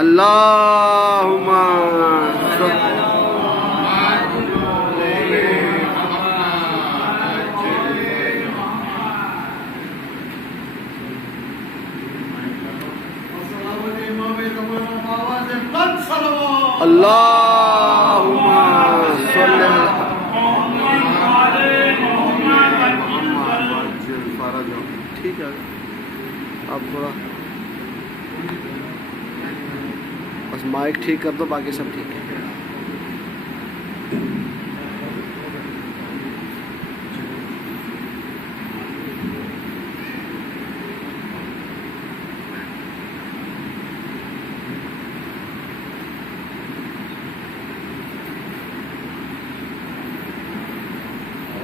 اللہم اللہم صلی ٹھیک ہے آپ تھوڑا بس مائک ٹھیک کر دو باقی سب ٹھیک ہے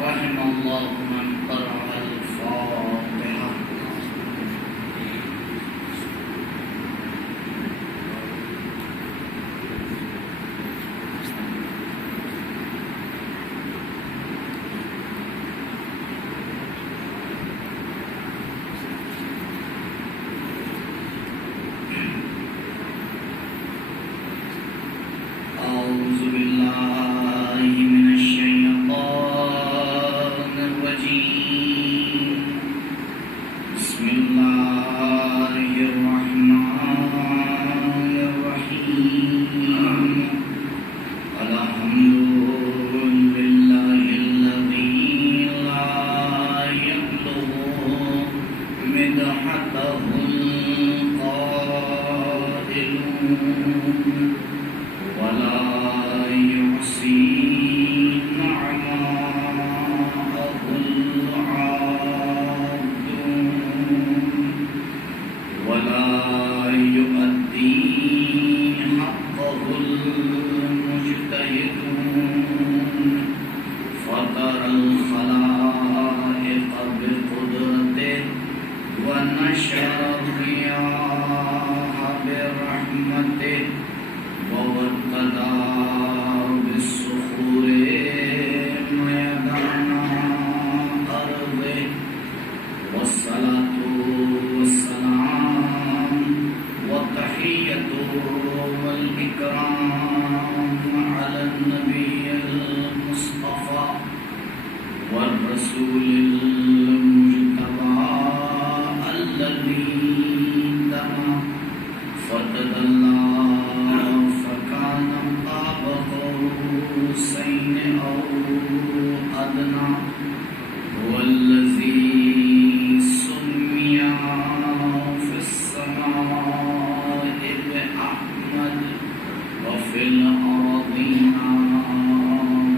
رحم اللہ من قرأ الفاتحہ. اعوذ باللہ من الشیطان الرجیم. بسم اللہ الرحمن الرحیم. الحمد للہ الذی لا یبلغ مدحتہ القائلون ولا يحصي نعماءه العابدون ولا يؤدي حقه المجتهدون. فطر الخلائق بقدرته ونشر الرياح برحمته ووكلا بالصخور ميدان أرضه. والصلاة والسلام والتحية والإكرام على النبي المصطفى والرسول المجتبى الذي دنا فتدلى فكان قاب قوسين أو أدنى. هو الذي سمي في السماء بأحمد وفي الأرضين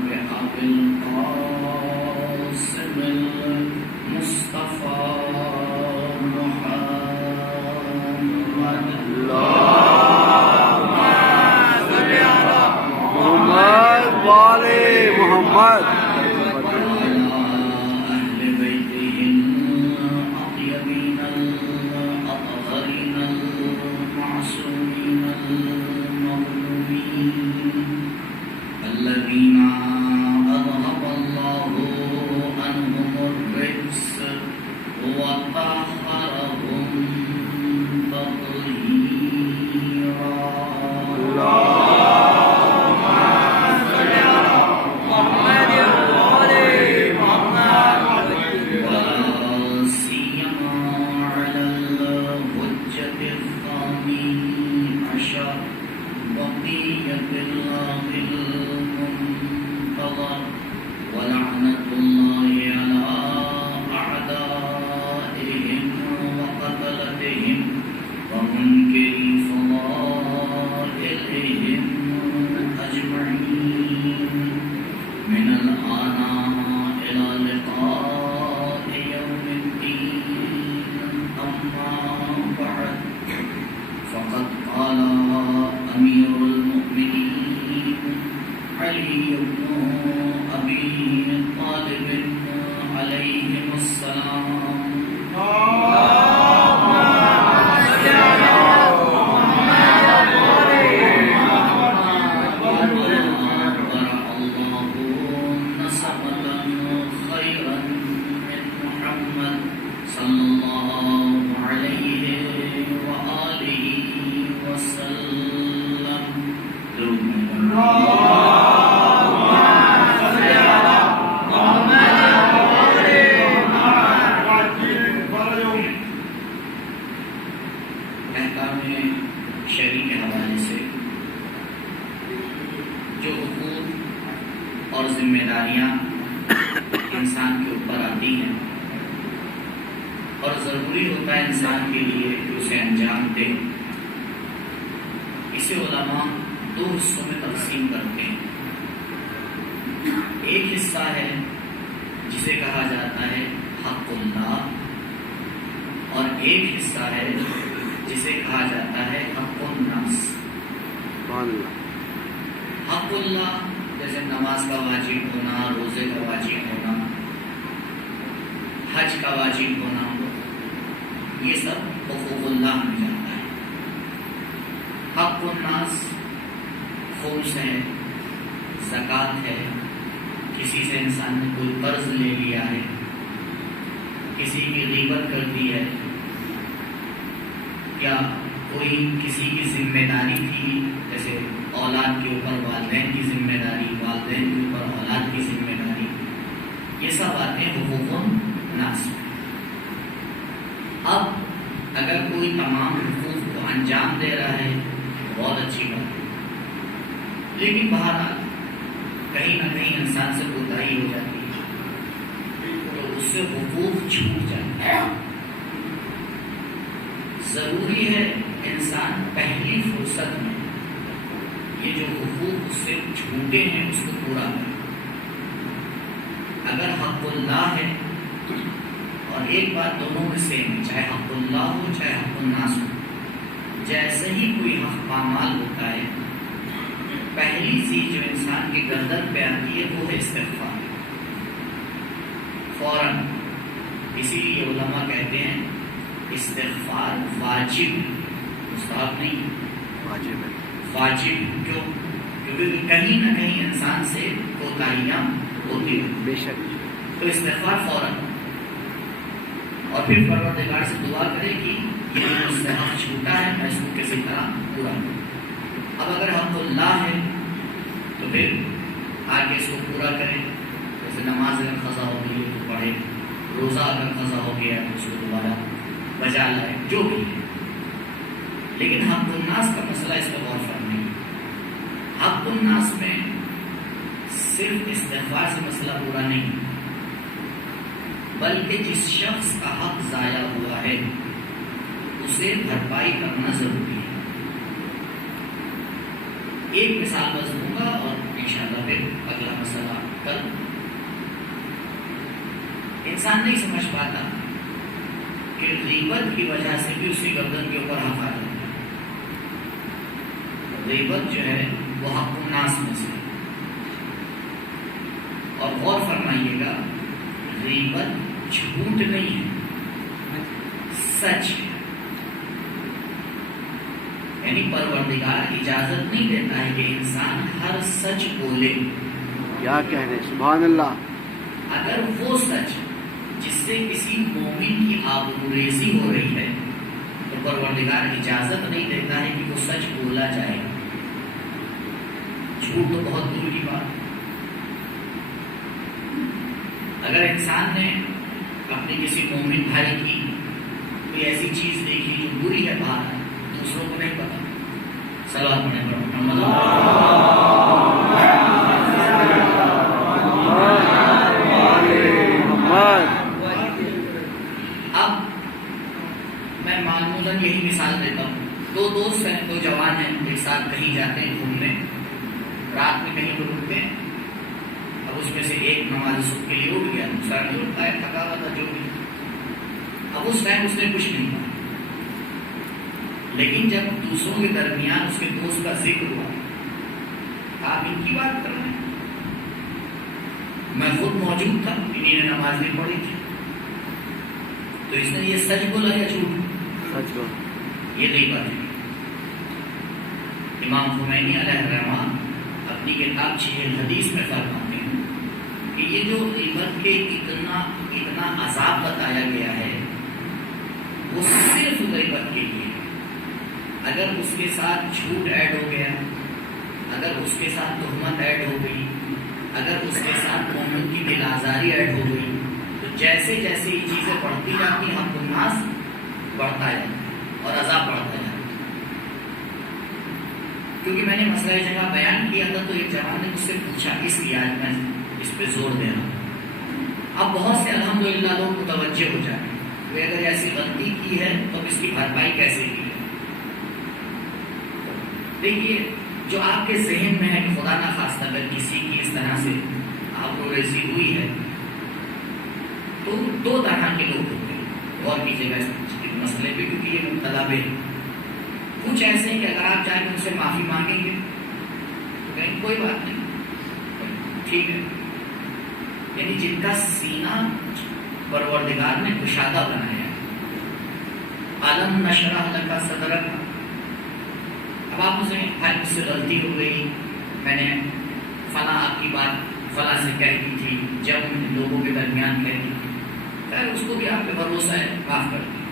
بأبي القاسم المصطفى محمد. ہیں شرع کے حوالے سے جو حقوق اور ذمہ داریاں انسان کے اوپر آتی ہیں اور ضروری ہوتا ہے انسان کے لیے کہ اسے انجام دے، اسے علماء دو حصوں میں تقسیم کرتے ہیں۔ ایک حصہ ہے جسے کہا جاتا ہے حق اللہ، اور ایک حصہ ہے جسے کہا جاتا ہے حق الناس۔ سبحان اللہ۔ حق اللہ جیسے نماز کا واجب ہونا، روزے کا واجب ہونا، حج کا واجب ہونا، یہ سب حقوق اللہ میں جاتا ہے۔ حق الناس خمس ہے، زکوٰۃ ہے، کسی سے انسان نے کوئی قرض لے لیا ہے، کسی کی غیبت کر دی ہے، یا کوئی کسی کی ذمہ داری تھی، جیسے اولاد کے اوپر والدین کی ذمہ داری، والدین کے اوپر اولاد کی ذمہ داری، یہ سب آتے ہیں حقوق الناس میں۔ اب اگر کوئی تمام حقوق کو انجام دے رہا ہے بہت اچھی بات ہے، لیکن بہرحال کہیں نہ کہیں انسان سے کوتاہی ہو جاتی ہے تو اس سے حقوق چھوٹ جاتے ہیں۔ ضروری ہے انسان پہلی فرصت میں یہ جو حقوق اس سے چھوٹے ہیں اس کو پورا کرے۔ اگر حق اللہ ہے، اور ایک بات دونوں میں سیم ہے، چاہے حق اللہ ہو چاہے حق الناس ہو، جیسے ہی کوئی حق پامال ہوتا ہے پہلی چیز جو انسان کی گردن پہ آتی ہے وہ ہے استغفار، فوراً۔ اسی لیے علماء کہتے ہیں استغفار واجب، مستحب نہیں، واجب ہے۔ واجب۔ کیوں؟ کیونکہ کہیں نہ کہیں انسان سے کوتاہیاں ہوتی ہیں، بے شک۔ تو استغفار فوراً، اور پھر پروردگار سے دعا کرے کہ یہ جو مجھ سے حق چھوٹا ہے میں اس کو کسی طرح پورا کروں۔ اب اگر حق اللہ ہے تو پھر آگے اس کو پورا کرے، جیسے نماز اگر قضا ہو گئی تو پڑھے، روزہ اگر قضا ہو گیا تو اس کو دوبارہ بجا لائے، جو بھی ہے۔ لیکن حق الناس کا مسئلہ اس کا غور فرق نہیں۔ حق الناس میں صرف استغفار سے مسئلہ پورا نہیں، بلکہ جس شخص کا حق ضائع ہوا ہے اسے بھرپائی کرنا ضروری ہے۔ ایک مثال بس دوں گا اور انشاءاللہ پھر اگلا مسئلہ کل۔ انسان نہیں سمجھ پاتا کہ غیبت کی وجہ سے بھی اسی گردن کے اوپر حق آ جاتا ہے۔ غیبت جو ہے وہ حق الناس میں سے، اور غور فرمائیے گا غیبت جھوٹ نہیں ہے، سچ ہے۔ یعنی پروردگار اجازت نہیں دیتا ہے کہ انسان ہر سچ بولے۔ کیا کہہ رہے، سبحان اللہ۔ اگر وہ سچ جس سے کسی مومن کی آبروریزی ہو رہی ہے تو پروردگار اجازت نہیں دیتا ہے کہ وہ سچ بولا جائے۔ جھوٹ تو بہت دور کی بات ہے۔ اگر انسان نے اپنے کسی مومن بھائی کی کوئی ایسی چیز دیکھی جو بری ہے باہر، دوسروں کو نہیں پتا، صلوات پڑھنے پر محمد۔ اب میں معمولاً یہی مثال دیتا ہوں، دو دوست ہیں، دو جوان ہیں، ایک ساتھ کہیں جاتے ہیں گھومنے، رات میں کہیں پر رکتے ہیں۔ اب اس میں سے ایک نماز صبح کے لیے اٹھ گیا، دوسرا نہیں اٹھتا ہے، تھکا ہوا تھا جو بھی۔ اب اس ٹائم اس نے کچھ نہیں کہا، لیکن جب دوسروں کے درمیان اس کے دوست کا ذکر ہوا، آپ ان کی بات کر رہے ہیں، میں خود موجود تھا، انہیں نے نماز نہیں پڑھی تھی، تو اس نے یہ سچ بولا یا جھوٹ؟ سچ بولا۔ یہ غیبت ہے۔ امام خمینی علیہ الرحمہ اپنی کتاب شرح الحدیث میں فرماتے ہیں کہ یہ جو غیبت کے اتنا عذاب بتایا گیا ہے وہ صرف غیبت کے لیے ہے۔ اگر اس کے ساتھ جھوٹ ایڈ ہو گیا، اگر اس کے ساتھ تہمت ایڈ ہو گئی، اگر اس کے ساتھ مومن کی دل آزاری ایڈ ہو گئی، تو جیسے جیسے یہ چیزیں بڑھتی جاتی ہیں حق الناس بڑھتا ہے اور عذاب بڑھتا ہے۔ کیونکہ میں نے مسئلہ جگہ بیان کیا تھا تو ایک جوان نے مجھ سے پوچھا، اس لیے آج میں اس پہ زور دے رہا ہوں۔ اب بہت سے الحمدللہ لوگ متوجہ ہو جائیں کہ اگر ایسی غلطی کی ہے تو اس کی بھرپائی کیسے کی ہے۔ دیکھیے، جو آپ کے ذہن میں ہے کہ خدا نہ خواستہ اگر کسی کی اس طرح سے آپ کو رسی ہوئی ہے تو دو طرح کے لوگ ہوتے ہیں، غور کیجیے گا اس مسئلے پہ کیونکہ یہ مبتلا ہے۔ کچھ ایسے ہیں کہ اگر آپ جا کے ان سے معافی مانگیں گے تو کہیں کوئی بات نہیں، ٹھیک ہے، یعنی جن کا سینہ پروردگار نے کشادہ بنایا ہے۔ عالم نشرح لک صدرک، اب آپ اسے بھائی مجھ سے غلطی ہو گئی، میں نے فلاں آپ کی بات فلاں سے کہہ دی تھی، جب لوگوں کے درمیان کہہ دی تھی، خیر اس کو بھی آپ پہ بھروسہ ہے، معاف کر دیں،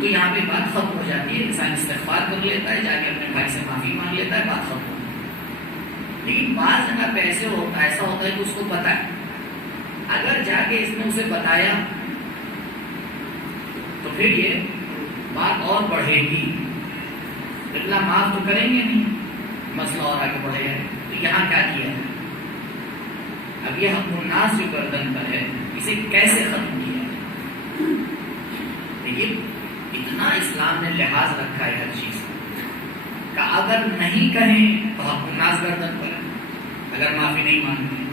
تو یہاں پہ بات ختم ہو جاتی ہے۔ انسان استغفار کر لیتا ہے، جا کے اپنے بھائی سے معافی مانگ لیتا ہے، بات ختم ہو جاتی ہے۔ لیکن بعض جگہ پہ ایسا ہوتا ہے کہ اس کو پتہ ہے اگر جا کے اس نے اسے بتایا تو پھر یہ بات اور بڑھے گی، اللہ معاف تو کریں گے نہیں، مسئلہ اور آگے بڑھے گا۔ تو یہاں کیا کیا ہے؟ اب یہ حق الناس جو گردن پر ہے، اسے کیسے ختم کیا ہے؟ دیکھیے، اتنا اسلام نے لحاظ رکھا ہے ہر چیز کا، اگر نہیں کہیں تو حق الناس گردن پر ہے اگر معافی نہیں مانگتے،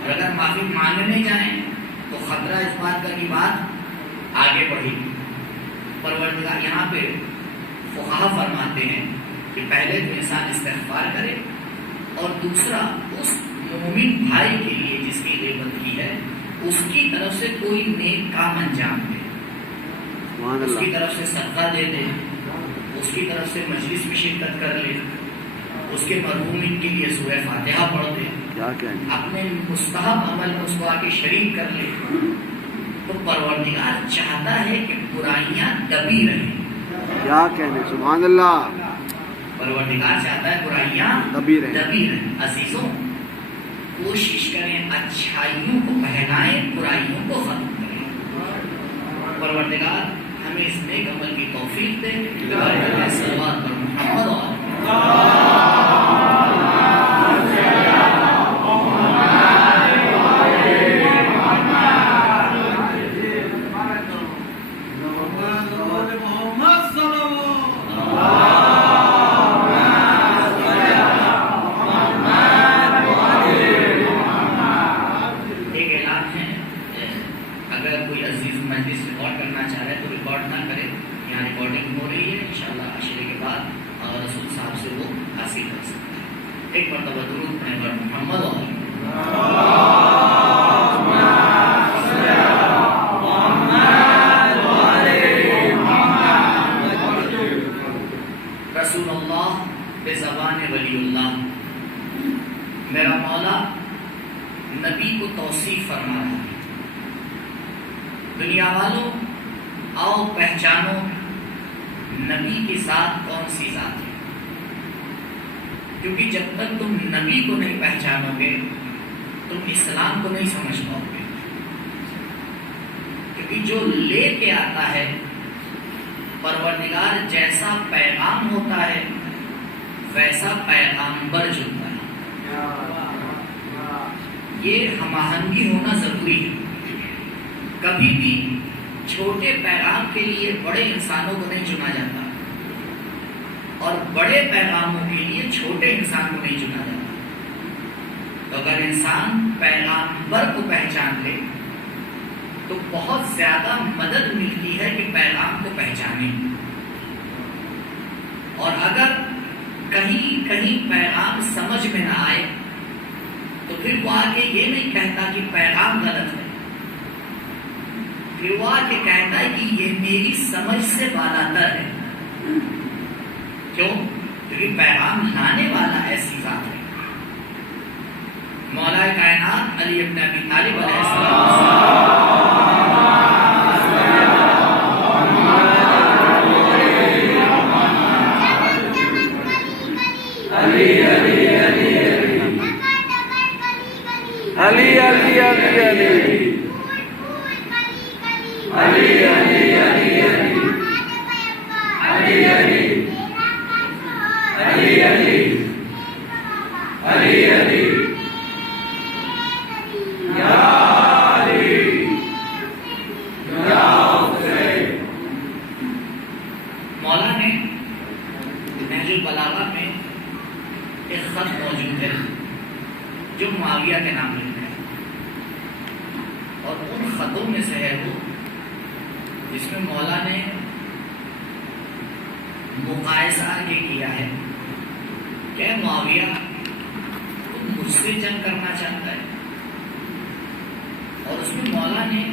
اور اگر معافی مانگنے جائیں تو خطرہ اس بات کا کہ بات آگے بڑھے گی۔ پروردگار یہاں پہ فقہا فرماتے ہیں کہ پہلے تو انسان استغفار کرے، اور دوسرا اس مومن بھائی کے لیے جس کی غیبت کی ہے اس کی طرف سے کوئی نیک کام انجام دے، اس کی طرف سے صدقہ دے دے، اس کی طرف سے مجلس میں شرکت کر لے، اس کے مرحومین کے لیے سورہ فاتحہ پڑھ دے، اپنے مستحب عمل میں اس کو آ کے شریک کر لے، تو پروردگار چاہتا ہے کہ برائیاں دبی رہیں۔ کیا کہنے، سبحان اللہ، پروردگار چاہتا ہے برائیاں دبی رہیں۔ عزیزوں، کوشش کریں اچھائیوں کو پہنائیں، برائیوں کو ختم کریں۔ پروردگار ہمیں اس نیک عمل کی توفیق دے۔ صلوات پر محمد ایک مرتبہ درود پڑھیں پر محمد رسول اللہ بے زبان ولی اللہ۔ میرا مولا نبی کو توصیف فرما رہا ہے، دنیا والوں آؤ پہچانو نبی کی ذات کون سی ذات ہے، کیونکہ جب تک تم نبی کو نہیں پہچانو گے تم اسلام کو نہیں سمجھ پاؤ گے، کیونکہ جو لے کے آتا ہے پروردگار جیسا پیغام ہوتا ہے ویسا پیغامبر ہوتا ہے، یہ ہم آہنگی ہونا ضروری ہے۔ کبھی بھی چھوٹے پیغام کے لیے بڑے انسانوں کو نہیں چنا جاتا، اور بڑے پیغاموں کے لیے چھوٹے انسان کو نہیں چنا جاتا۔ تو اگر انسان پیغامبر کو پہچان لے تو بہت زیادہ مدد ملتی ہے کہ پیغام کو پہچانے، اور اگر کہیں کہیں پیغام سمجھ میں نہ آئے تو پھر وہ آگے یہ نہیں کہتا کہ پیغام غلط ہے، پھر وہ آگے کہتا ہے کہ یہ میری سمجھ سے بالاتر ہے۔ کیوں؟ کیونکہ پیغام لانے والا ایسی ذات ہے۔ مولا کائنات علی ابن ابی طالب علیہ السلام علی علی علی علی علی علی علی علی علی علی معاویہ کے نام لکھتے ہیں، اور ان خطوں میں سے ہے وہ جس میں مولا نے مقایسہ آگے کیا ہے کہ معاویہ تم مجھ سے جنگ کرنا چاہتا ہے، اور اس میں مولا نے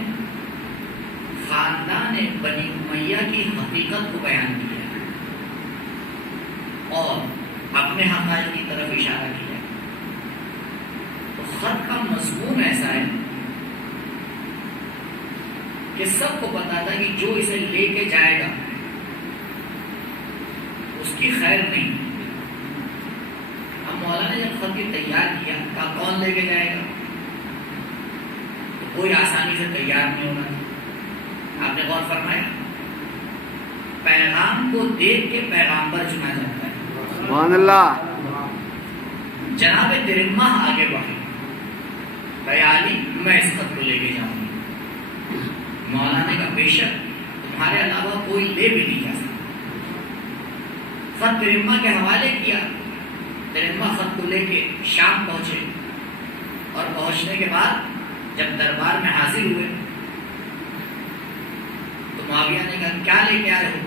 خاندان بنی امیہ کی حقیقت کو بیان کیا اور اپنے حقائق کی طرف اشارہ کیا۔ تو خط کا مضمون ایسا ہے کہ سب کو پتا تھا کہ جو اسے لے کے جائے گا اس کی خیر نہیں۔ اب مولا نے جب خط تیار کیا کہا کون لے کے جائے گا، تو کوئی آسانی سے تیار نہیں ہوگا۔ آپ نے غور فرمایا، پیغام کو دیکھ کے پیغامبر چنا جاتا ہے۔ سبحان اللہ۔ جناب ترمہ آگے بڑھے، علی میں اس خط کو لے کے جاؤں گی۔ مولانا نے کہا بے شک تمہارے علاوہ کوئی لے بھی نہیں جا سکتا۔ خط ترمہ کے حوالے کیا، ترمہ خط کو لے کے شام پہنچے، اور پہنچنے کے بعد جب دربار میں حاضر ہوئے تو معاویہ نے کہا کیا لے کے آئے ہو؟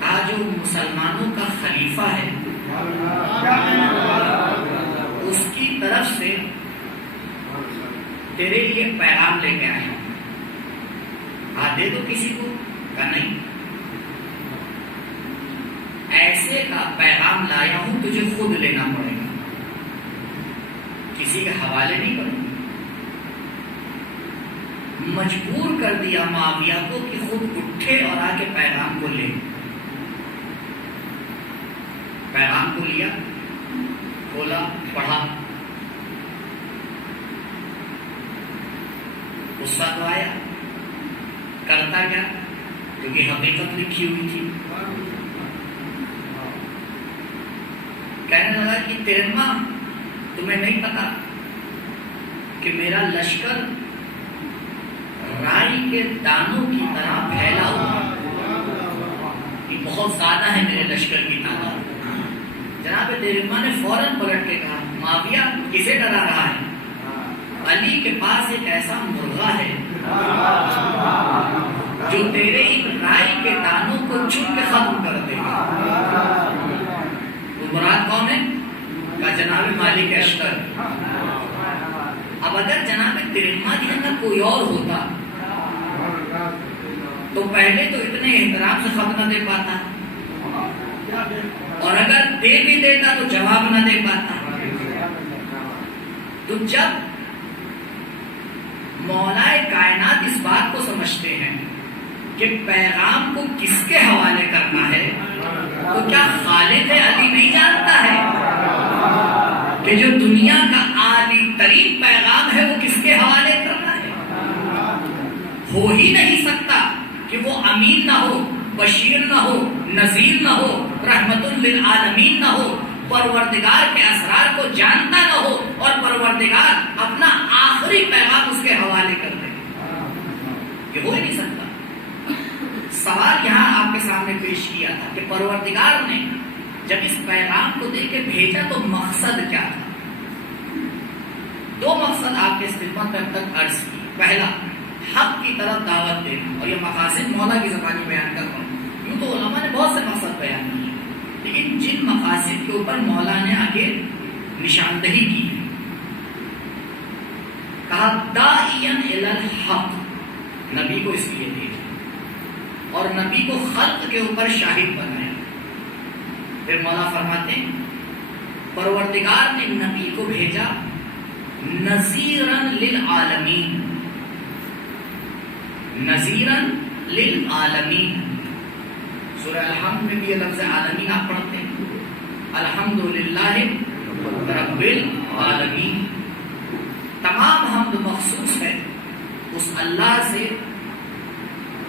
کہا جو مسلمانوں کا خلیفہ ہے اس کی طرف سے تیرے لیے پیغام لے کے آئے ہیں، دے دو کسی کو؟ کہا نہیں، ایسے کا پیغام لایا ہوں تجھے خود لینا پڑے گا، کسی کے حوالے نہیں کروں۔ مجبور کر دیا معاویہ کو کہ خود اٹھے اور آ کے پیغام کو لے۔ پیغام کو لیا، کھولا، پڑھا، غصہ تو آیا، کرتا کیا؟ کیونکہ حقیقت لکھی ہوئی تھی۔ کہنے لگا کہ ترمہ تمہیں نہیں پتا کہ میرا لشکر رائی کے دانوں کی طرح پھیلا ہوا، یہ بہت زیادہ ہے میرے لشکر کی تعداد۔ جناب ترمہ نے فوراً پلٹ کے کہا معاویہ کسے ڈرا رہا ہے؟ علی کے پاس ایک ایسا مرغا ہے جو تیرے ان رائی کے دانوں کو چن کے ختم کر دے گا۔ وہ مراد کون ہے؟ کہا جناب مالک اشتر۔ اب اگر جناب ترمہ کی جگہ کوئی اور ہوتا تو پہلے تو اتنے احترام سے خط نہ دے پاتا، اور اگر دے بھی دیتا تو جواب نہ دے پاتا۔ تو جب مولائے کائنات اس بات کو سمجھتے ہیں کہ پیغام کو کس کے حوالے کرنا ہے، تو کیا خالق علی نہیں جانتا ہے کہ جو دنیا کا عالی ترین پیغام ہے وہ کس کے حوالے کرنا ہے؟ ہو ہی نہیں سکتا کہ وہ امین نہ ہو، بشیر نہ ہو، نذیر نہ ہو، رحمت للعالمین نہ ہو، پروردگار کے اسرار کو جانتا نہ ہو، اور پروردگار اپنا آخری پیغام اس کے حوالے کر دے۔ یہ ہو ہی نہیں سکتا۔ سوال یہاں آپ کے سامنے پیش کیا تھا کہ پروردگار نے جب اس پیغام کو دے کے بھیجا تو مقصد کیا تھا؟ دو مقصد آپ کے خدمت میں اب تک عرض کی۔ پہلا، حق کی طرف دعوت دینا، اور یہ مقاصد مولا کی زبانی بیان کر رہا ہوں۔ یوں تو علماء نے بہت سے مقصد بیان کیے، لیکن جن مقاصد کے اوپر مولا نے آگے نشاندہی کی ہے، کہا داعیاً الی الحق، نبی کو اس لیے بھیجا اور نبی کو خلق کے اوپر شاہد بنایا۔ پھر مولا فرماتے ہیں پروردگار نے نبی کو بھیجا نذیراً للعالمین، نذیراً للعالمین۔ سورہ الحمد میں بھی یہ لفظ عالمین آپ پڑھتے ہیں، الحمدللہ رب العالمین۔ تمام حمد مخصوص ہے اس اللہ سے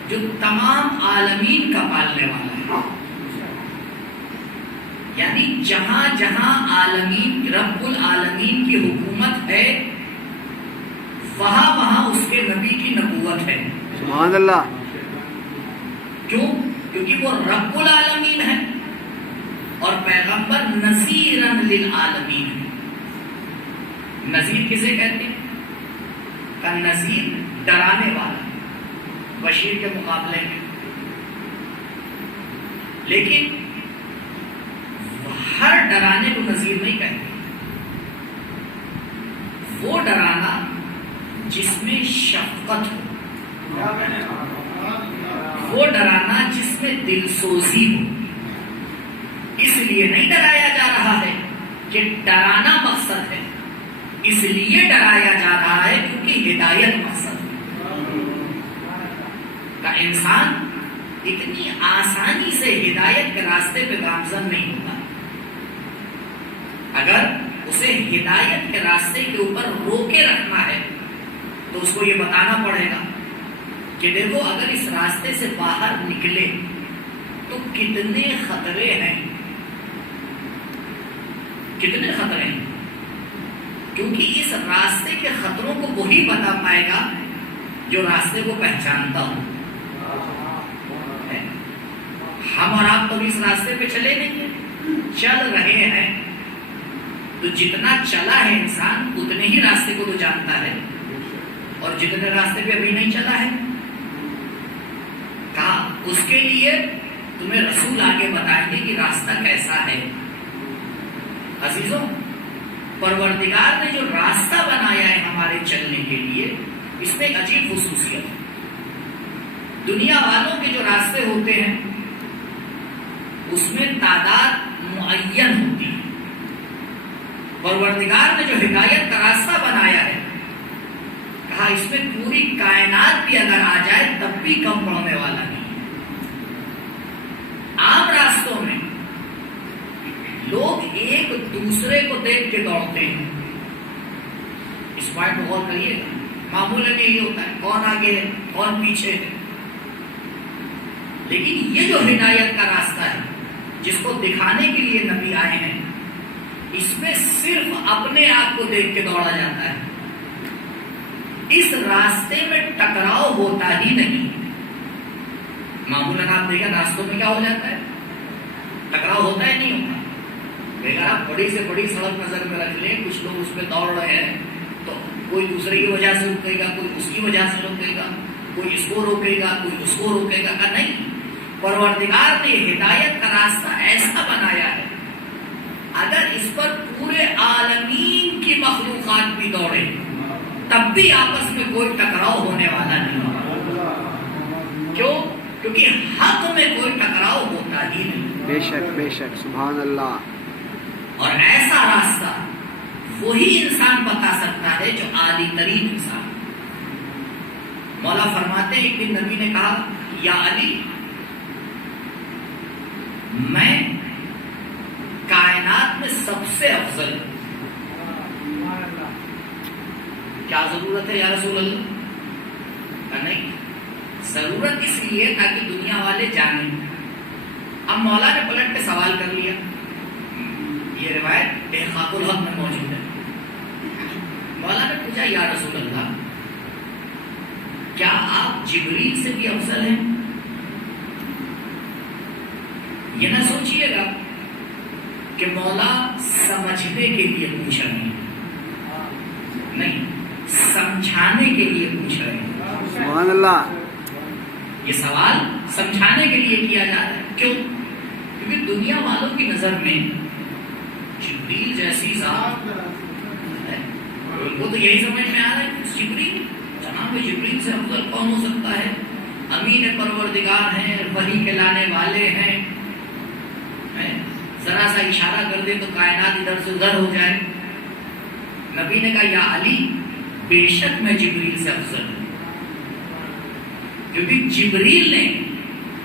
جو تمام عالمین کا پالنے والا ہے، یعنی جہاں جہاں عالمین رب العالمین کی حکومت ہے وہاں وہاں اس کے نبی کی نبوت ہے۔ سبحان اللہ۔ کیوں؟ کیونکہ وہ رب العالمین ہے۔ اور پیغمبر نذیرا للعالمین. نذیر کسے کہتے ہیں؟ کا نذیر ڈرانے والا، بشیر کے مقابلے میں. لیکن ہر ڈرانے کو نذیر نہیں کہتے. وہ ڈرانا جس میں شفقت ہو، وہ ڈرانا جس میں دل سوزی ہو. اس لیے نہیں ڈرایا جا رہا ہے کہ ڈرانا مقصد ہے، اس لیے ڈرایا جا رہا ہے کیونکہ ہدایت مقصد ہے. کا انسان اتنی آسانی سے ہدایت کے راستے پہ گامزن نہیں ہوتا. اگر اسے ہدایت کے راستے کے اوپر روکے رکھنا ہے تو اس کو یہ بتانا پڑے گا کہ دیکھو اگر اس راستے سے باہر نکلے تو کتنے خطرے ہیں، کتنے خطرے ہیں. کیونکہ اس راستے کے خطروں کو وہی بتا پائے گا جو راستے کو پہچانتا ہو. ہم اور آپ تو اس راستے پہ چلے نہیں ہیں، چل رہے ہیں. تو جتنا چلا ہے انسان اتنے ہی راستے کو تو جانتا ہے، اور جتنے راستے پہ ابھی نہیں چلا ہے کہا اس کے لیے تمہیں رسول آگے بتائیں گے کہ راستہ کیسا ہے. عزیزوں، پروردگار نے جو راستہ بنایا ہے ہمارے چلنے کے لیے، اس میں ایک عجیب خصوصیت ہے. دنیا والوں کے جو راستے ہوتے ہیں اس میں تعداد معین ہوتی ہے. پروردگار نے جو ہدایت کا راستہ بنایا ہے کہا اس میں پوری کائنات بھی اگر آ جائے تب بھی کم پڑنے والا نہیں. عام راستوں میں لوگ ایک دوسرے کو دیکھ کے دوڑتے ہیں. اس پوائنٹ کو غور کریے گا. معمولاً یہی ہوتا ہے کون آگے ہے کون پیچھے ہے. لیکن یہ جو ہدایت کا راستہ ہے جس کو دکھانے کے لیے نبی آئے ہیں، اس میں صرف اپنے آپ کو دیکھ کے دوڑا جاتا ہے. اس راستے میں ٹکراؤ ہوتا ہی نہیں. معمولاً آپ دیکھیں راستوں میں کیا ہو جاتا ہے، ٹکراؤ ہوتا ہے نہیں ہوتا. اگر آپ بڑی سے بڑی سڑک نظر میں رکھ لیں، کچھ لوگ اس پہ دوڑ رہے ہیں تو کوئی دوسرے کی وجہ سے روکے گا، کوئی اس کی وجہ سے روکے گا، کوئی اس کو روکے گا، کوئی اس کو روکے گا. کہ نہیں، پروردگار نے ہدایت کا راستہ ایسا بنایا ہے اگر اس پر پورے عالمین کی مخلوقات بھی دوڑے تب بھی آپس میں کوئی ٹکراؤ ہونے والا نہیں. کیوں؟ کیونکہ حق میں کوئی ٹکراؤ ہوتا ہی نہیں. بے شک بے شک، سبحان اللہ. اور ایسا راستہ وہی انسان بتا سکتا ہے جو عالی ترین انسان. مولا فرماتے ہیں ایک دن نبی نے کہا یا علی، میں کائنات میں سب سے افضل ہوں. کیا ضرورت ہے یا رسول اللہ؟ نہیں، ضرورت اس لیے تاکہ دنیا والے جانیں. اب مولا نے پلٹ کے سوال کر لیا. یہ روایت احقاق الحق میں موجود ہے. مولا نے پوچھا یا رسول اللہ، کیا آپ جبریل سے بھی افضل ہیں؟ یہ نہ سوچئے گا کہ مولا سمجھنے کے لیے پوچھ رہے ہیں، نہیں، سمجھانے کے لیے پوچھ رہے ہیں. سبحان اللہ. یہ سوال سمجھانے کے لیے کیا جا رہا ہے. کیوں؟ کیونکہ دنیا والوں کی نظر میں جبریل جیسی ذات ہے، ان کو تو یہی سمجھ میں آ رہا ہے کہ جبریل، جناب جبریل سے افضل کون ہو سکتا ہے؟ امین پروردگار ہیں، وحی کے لانے والے ہیں. ذرا سا اشارہ کر دے تو کائنات ادھر سے ادھر ہو جائے. نبی نے کہا یا علی، بے شک میں جبریل سے افضل ہوں، کیونکہ جبریل نے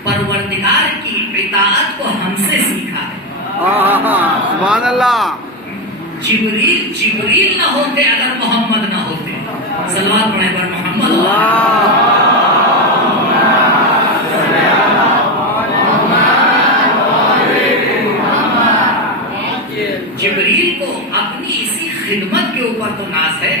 پروردگار کی اطاعت کو ہم سے سیکھا ہے. سبحان اللہ. جبریل نہ ہوتے اگر محمد نہ ہوتے. صلوات پڑھیں پر محمد. جبریل کو اپنی اسی خدمت کے اوپر تو ناز ہے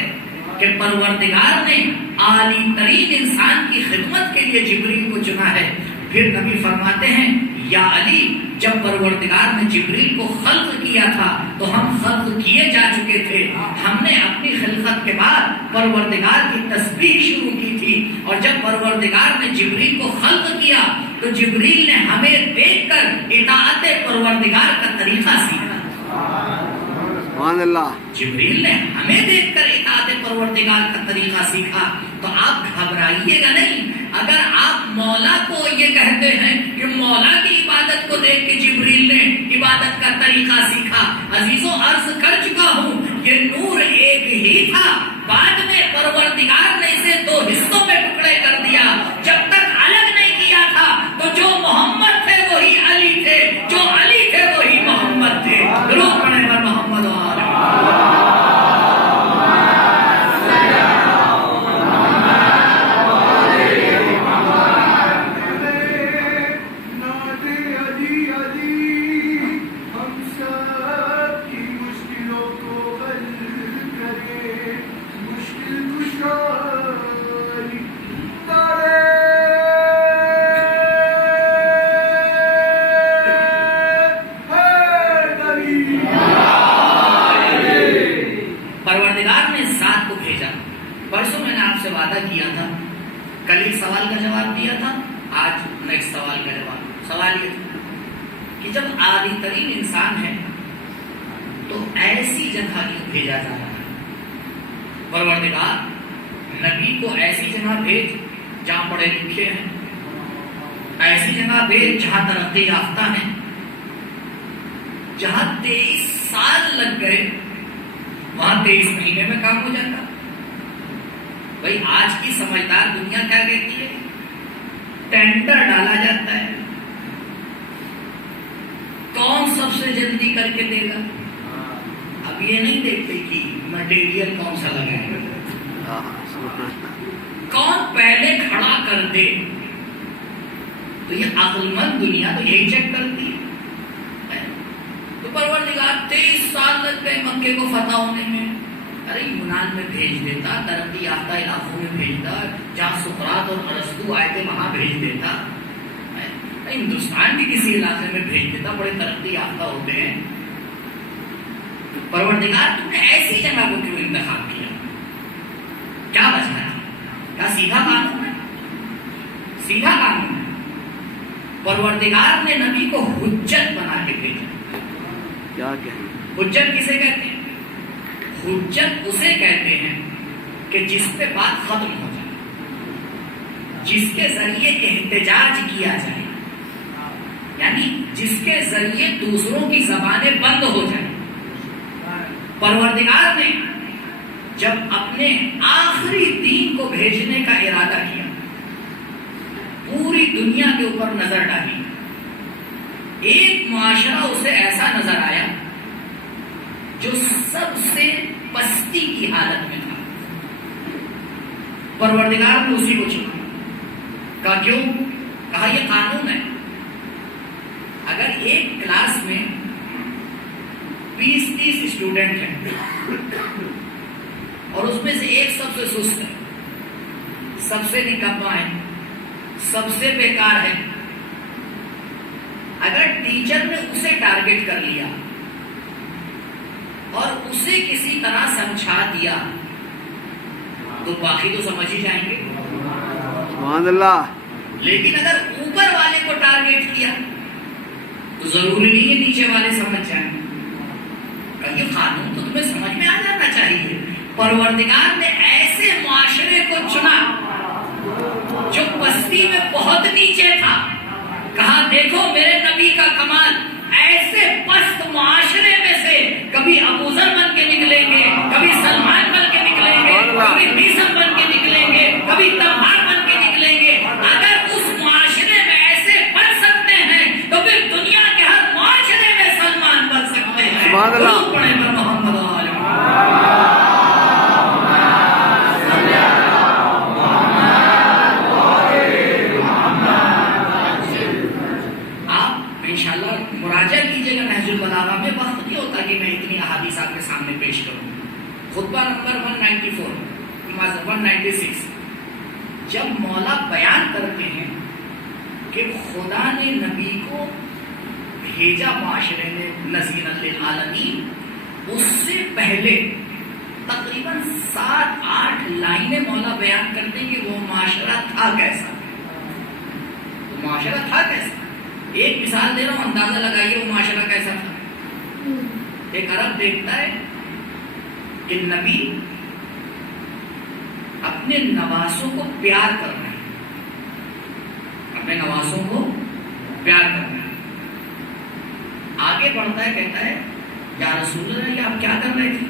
کہ پروردگار نے عالی ترین انسان کی خدمت کے لیے جبریل کو چنا ہے. پھر نبی فرماتے ہیں یا علی جب پروردگار نے جبریل کو خلق کیا تھا تو ہم خلق کیے جا چکے تھے، ہم نے اپنی خلقت کے بعد پروردگار کی تسبیح شروع کی تھی، اور جب پروردگار نے جبریل کو خلق کیا تو جبریل نے ہمیں دیکھ کر اطاعت پروردگار کا طریقہ سیکھا۔ سبحان اللہ۔ جبریل نے ہمیں دیکھ کر اطاعت پروردگار کا طریقہ سیکھا۔ تو آپ گھبرائیے گا نہیں اگر آپ مولا کو یہ کہتے ہیں کہ مولا کی عبادت کو دیکھ کے جبریل نے عبادت کا طریقہ سیکھا۔ عزیزوں عرض کر چکا ہوں یہ نور ایک ہی تھا، بعد میں پروردگار نے اسے دو حصوں میں ٹکڑے کر دیا۔ جب تک الگ نہیں کیا تھا تو جو محمد تھے وہی علی تھے، جو علی تھے وہی محمد تھے۔ درود پڑھیں بر محمد و آل کل ایک سوال کا جواب دیا تھا، آج نیکسٹ سوال کا جواب۔ سوال یہ تھا کہ جب عادی ترین انسان ہے تو ایسی جگہ کیوں بھیجا جا رہا ہے؟ پروردگار نبی کو ایسی جگہ بھیج جہاں پڑھے لکھے ہیں، ایسی جگہ بھیج جہاں ترقی یافتہ ہیں، جہاں 23 سال لگ گئے وہاں 23 مہینے میں کام ہو جاتا۔ بھائی آج کی سمجھدار دنیا کیا کہتی ہے؟ ٹینڈر ڈالا جاتا ہے، کون سب سے جلدی کر کے دے گا۔ اب یہ نہیں دیکھتے کہ مٹیریل کون سا لگائے گا، کون پہلے کھڑا کر دے۔ تو یہ عقل مند دنیا تو یہی چیک کرتی ہے۔ تو پروردگار 23 سال لگ گئے مکے کو فتح ہونے میں، ارے یونان میں بھیج دیتا، ترقی یافتہ علاقوں میں بھیجتا، جہاں سقراط اور ارسطو آئے تھے وہاں بھیج دیتا، ہندوستان کے کسی علاقے میں بھیج دیتا، بڑے ترقی یافتہ ہوتے ہیں۔ پروردگار تم نے ایسی جگہ کو کیوں انتخاب کیا؟ کیا وجہ ہے؟ کیا سیدھا قانون ہے؟ سیدھا قانون ہے۔ پروردگار نے نبی کو حجت بنا کے بھیجا۔ کیا کہیں؟ حجت کسے کہتے ہیں؟ حجت اسے کہتے ہیں کہ جس پہ بات ختم ہو جائے، جس کے ذریعے احتجاج کیا جائے، یعنی جس کے ذریعے دوسروں کی زبانیں بند ہو جائیں۔ پروردگار نے جب اپنے آخری دین کو بھیجنے کا ارادہ کیا، پوری دنیا کے اوپر نظر ڈالی، ایک معاشرہ اسے ایسا نظر آیا جو سب سے پستی کی حالت میں تھا۔ پروردگار نے اسی کو چنا۔ کہا کیوں؟ کہا یہ قانون ہے، اگر ایک کلاس میں 20-30 اسٹوڈنٹ ہیں اور اس میں سے ایک سب سے سست ہے، سب سے نکما ہے، سب سے بیکار ہے، اگر ٹیچر نے اسے ٹارگٹ کر لیا اور اسے کسی طرح سمجھا دیا تو باقی تو سمجھ ہی جائیں گے۔ سبحان اللہ۔ لیکن اگر اوپر والے کو ٹارگٹ کیا تو ضروری نہیں ہے نیچے والے سمجھ جائیں۔ یہ قانون تو تمہیں سمجھ میں آ جانا چاہیے۔ پروردگار نے ایسے معاشرے کو چنا جو پستی میں بہت نیچے تھا۔ کہا دیکھو میرے نبی کا کمال، ایسے پست معاشرے میں سے کبھی ابو ذر بن کے نکلیں گے، کبھی سلمان بن کے نکلیں گے، کبھی بیسم بن کے نکلیں گے، کبھی تمہار بن کے نکلیں گے۔ اگر اس معاشرے میں ایسے بن سکتے ہیں تو پھر دنیا کے ہر معاشرے میں سلمان بن سکتے ہیں۔ سبحان اللہ۔ پڑھیں پر محمد مراجعہ کیجیے گا نہج البلاغہ میں۔ وقت نہیں ہوتا کہ میں اتنی احادیث آپ کے سامنے پیش کروں۔ خطبہ نمبر 196 جب مولا بیان کرتے ہیں کہ کہ خدا نے نبی کو بھیجا معاشرے میں نذیرا للعالمین، اس سے پہلے تقریباً 7-8 لائنیں مولا بیان کرتے ہیں کہ وہ معاشرہ تھا کیسا، وہ معاشرہ تھا کیسا۔ ایک مثال دے رہا ہوں، اندازہ لگائیے وہ معاشرہ کیسا تھا۔ ایک عرب دیکھتا ہے کہ نبی اپنے نواسوں کو پیار کر رہے ہیں، اپنے نواسوں کو پیار کر رہے ہیں، آگے بڑھتا ہے، کہتا ہے یا رسول اللہ یہ آپ کیا کر رہے تھے؟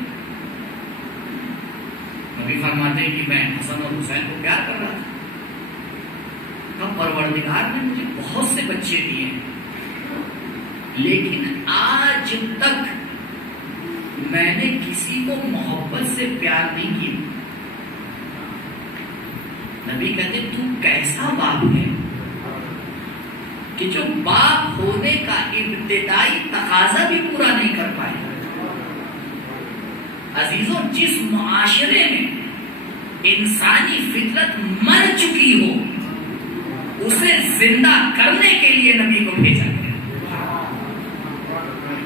نبی فرماتے ہیں کہ میں حسن اور حسین کو پیار کر رہا تھا، تب پروردگار نے مجھے بہت سے بچے دیے ہیں، لیکن آج تک میں نے کسی کو محبت سے پیار نہیں کیا۔ نبی کہتے تو کیسا باپ ہے کہ جو باپ ہونے کا ابتدائی تقاضا بھی پورا نہیں کر پائے۔ عزیزوں، جس معاشرے میں انسانی فطرت مر چکی ہو اسے زندہ کرنے کے لیے نبی کو بھیجا گیا۔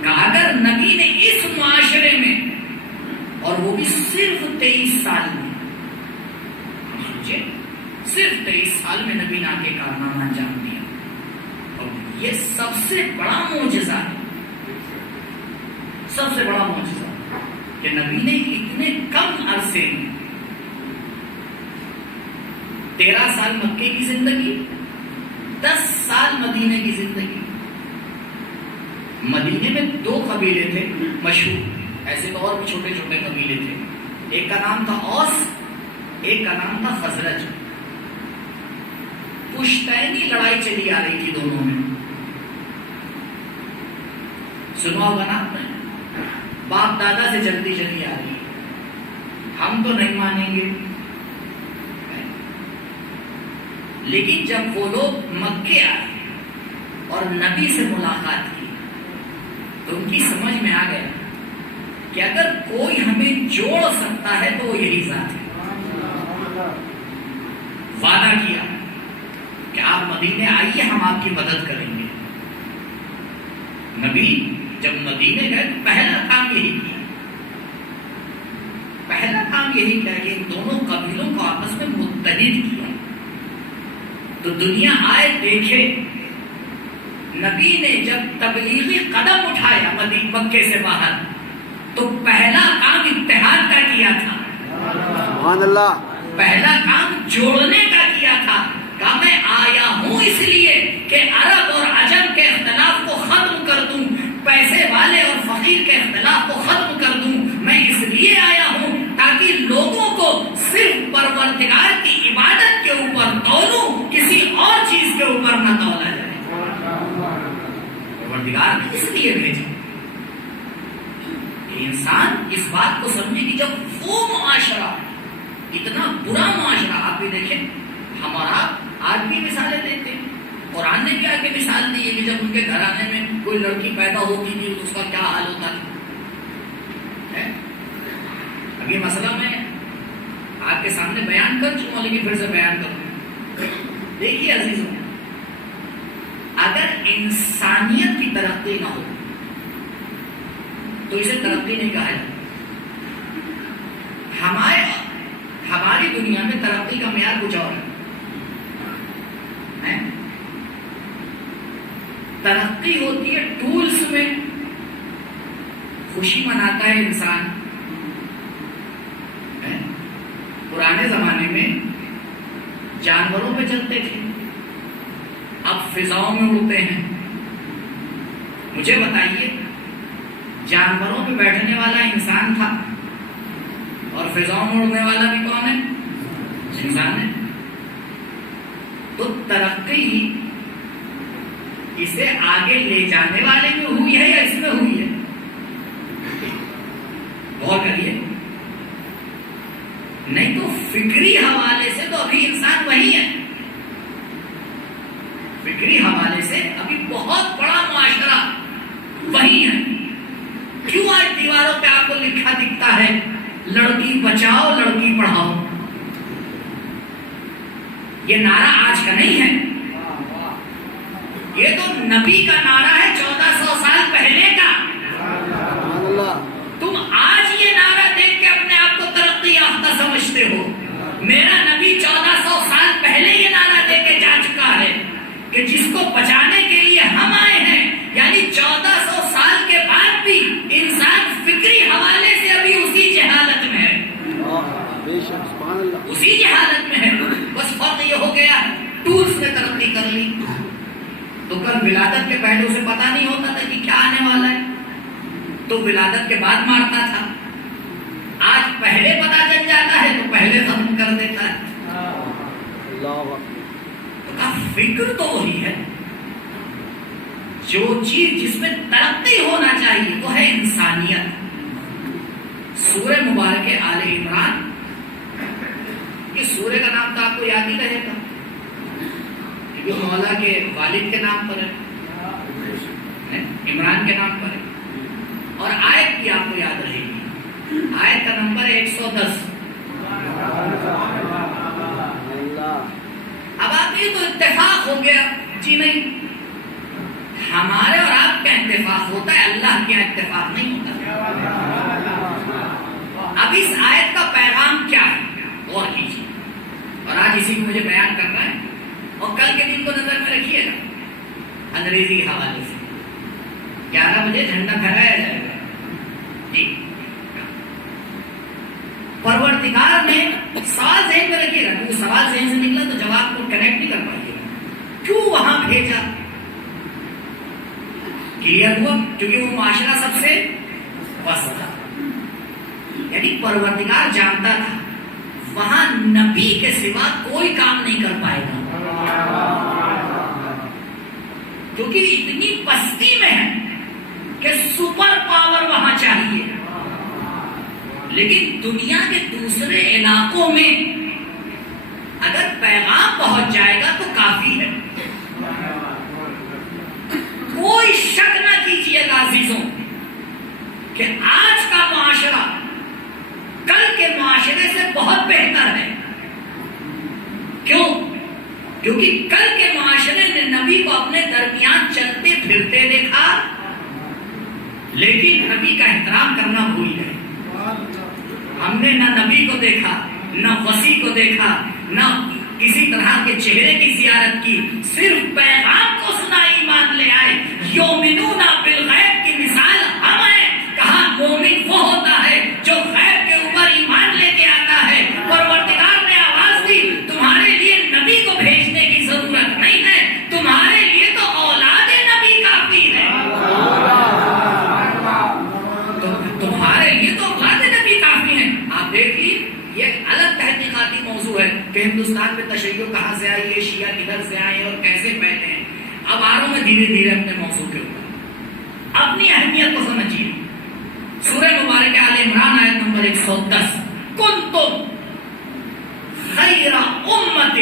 کہ اگر نبی نے اس معاشرے میں، اور وہ بھی صرف 23 سال میں، سوچے صرف 23 سال میں نبی نے آ کے کارنامہ انجام دیا، اور یہ سب سے بڑا معجزہ ہے، سب سے بڑا معجزہ کہ نبی نے اتنے کم عرصے میں 13 سال مکے کی زندگی، 10 سال مدینے کی زندگی۔ مدینے میں 2 قبیلے تھے مشہور، ایسے تو اور بھی چھوٹے چھوٹے قبیلے تھے، ایک کا نام تھا اوس، ایک کا نام تھا خزرج۔ پشتینی لڑائی چلی آ رہی تھی دونوں میں، سنا ہوگا نا آپ نے، باپ دادا سے چلتی چلی آ رہی، ہم تو نہیں مانیں گے۔ لیکن جب وہ لوگ مکے آئے اور نبی سے ملاقات کی تو ان کی سمجھ میں آ گیا کہ اگر کوئی ہمیں جوڑ سکتا ہے تو وہ یہی ذات ہے۔ وعدہ کیا کہ آپ مدینے آئیے، ہم آپ کی مدد کریں گے۔ نبی جب مدینے گئے تو پہلا کام یہی کیا، پہلا کام یہی کیا کہ ان دونوں قبیلوں کو آپس میں متحد کیا۔ تو دنیا آئے دیکھے، نبی نے جب تبلیغی قدم اٹھایا مکے سے باہر تو پہلا کام اتحاد کا کیا تھا، سبحان اللہ، پہلا کام جوڑنے کا کیا تھا۔ کہا میں آیا ہوں اس لیے کہ عرب اور عجم کے اختلاف کو ختم کر دوں، پیسے والے اور فقیر کے اختلاف کو ختم کر دوں۔ میں اس لیے آیا ہوں تاکہ لوگوں کو صرف پروردگار کی عبادت کے اوپر تولوں، کسی اور چیز کے اوپر نہ تولا جائے۔ پروردگار نے اس لیے بھیجا کہ انسان اس بات کو سمجھے کہ جب وہ معاشرہ، اتنا برا معاشرہ، آپ بھی دیکھیں ہمارا آج بھی مثالیں دیتے ہیں، قرآن نے بھی آ کے مثال دی ہے کہ جب ان کے گھرانے میں کوئی لڑکی پیدا ہوتی تھی تو اس کا کیا حال ہوتا تھا۔ اب یہ مسئلہ میں آپ کے سامنے بیان کر چکا ہوں، لیکن پھر سے بیان کروں۔ دیکھیے عزیزوں، اگر انسانیت کی ترقی نہ ہو تو اسے ترقی نہیں کہا جاتا۔ ہماری دنیا میں ترقی کا معیار کچھ اور ہے۔ ترقی ہوتی ہے ٹولز میں، خوشی مناتا ہے انسان۔ پرانے زمانے میں جانوروں پہ چلتے تھے، اب فضاؤں میں اڑتے ہیں۔ مجھے بتائیے، جانوروں پہ بیٹھنے والا انسان تھا اور فضاؤں میں اڑنے والا بھی کون ہے؟ انسان ہے۔ تو ترقی اسے آگے لے جانے والے میں ہوئی ہے یا اس میں ہوئی ہے؟ غور کریے، نہیں تو فکری حوالے سے تو ابھی انسان وہی ہے، فکری حوالے سے ابھی بہت بڑا معاشرہ وہی ہے۔ کیوں آج دیواروں پہ آپ کو لکھا دکھتا ہے لڑکی بچاؤ لڑکی پڑھاؤ؟ یہ نعرہ آج کا نہیں ہے، نبی کا نعرہ ہے 1400 سال پہلے کا. سبحان اللہ. تم آج یہ نعرہ دیکھ کے اپنے آپ کو ترقی یافتہ سمجھتے ہو. میرا نبی 1400 سال پہلے یہ نعرہ دے کے جا چکا ہے کہ جس کو بچانے کے لیے ہم آئے ہیں. یعنی 1400 سال کے بعد بھی انسان فکری حوالے سے ابھی اسی جہالت میں ہے. بے شک. سبحان اللہ. اسی جہالت میں ہے. بس فرق یہ ہو گیا ٹولز نے ترقی کر لی. تو کل ولادت کے پہلے اسے پتا نہیں ہوتا تھا کہ کیا آنے والا ہے, تو ولادت کے بعد مارتا تھا. آج پہلے پتا چل جاتا ہے تو پہلے ختم کر دیتا ہے. اللہ اکبر. تو کہا فکر تو وہی ہے. جو چیز جس میں ترقی ہونا چاہیے وہ ہے انسانیت. سورہ مبارک آل عمران, اس سورہ کا نام تو آپ کو یاد ہی رہے گا کیونکہ مولا کے والد کے نام پر ہے, عمران کے نام پر ہے. اور آیت بھی آپ کو یاد رہے گی. آیت کا نمبر 110. اب آپ یہ تو اتفاق ہو گیا. جی نہیں, ہمارے اور آپ کا اتفاق ہوتا ہے, اللہ کا اتفاق نہیں ہوتا. اب اس آیت کا پیغام کیا ہے غور کیجیے, اور آج اسی کو مجھے بیان کرنا ہے. اور کل کے دن کو نظر میں رکھیے گا. انگریزی کے حوالے سے 11 بجے جھنڈا پھہرایا جائے گا. جی, پروردگار نے سوال ذہن میں رکھیے گا, کیونکہ سوال ذہن سے نکلا تو جواب کو کنیکٹ نہیں کر پائیے گا. کیوں وہاں بھیجا؟ کلیئر ہوا؟ کیونکہ وہ معاشرہ سب سے وسط تھا. یعنی پروردگار جانتا تھا وہاں نبی کے سوا کوئی کام نہیں کر پائے گا, کیونکہ اتنی پستی میں ہے کہ سپر پاور وہاں چاہیے. لیکن دنیا کے دوسرے علاقوں میں اگر پیغام پہنچ جائے گا تو کافی ہے. کوئی شک نہ کیجیے گا عزیزوں کہ آج کا معاشرہ کل کے معاشرے سے بہت بہتر ہے. کیوں؟ کیونکہ کل کے معاشرے نے نبی کو اپنے درمیان چلتے پھرتے دیکھا, لیکن نبی کا احترام کرنا بھول گئے. ہم نے نہ نبی کو دیکھا, نہ وسیع کو دیکھا, نہ کسی طرح کے چہرے کی زیارت کی, صرف پیغام کو سنا, ایمان لے آئے. یؤمنون بالغیب کی مثال ہم ہیں. کہاں مومن وہ ہوتا ہے جو غیب کے اوپر ایمان لے کے آتا ہے. پروردگار نے آواز دی تمہارے لیے نبی کو بھیجنے کی ضرورت نہیں ہے, تمہارے لیے تو اولاد نبی کافی ہے. تمہارے لیے تو اولاد نبی کافی ہے. آپ دیکھیے یہ ایک الگ تحقیقاتی موضوع ہے کہ ہندوستان میں تشیع کہاں سے آئی ہے, شیعہ کدھر سے آئے اور کیسے پھیلے ہیں. اب آ رہا ہوں میں دھیرے دھیرے اپنے موضوع کے اوپر. اپنی اہمیت کو سمجھیے. سورہ مبارک آل عمران آیت نمبر 110. کنتم خیر امت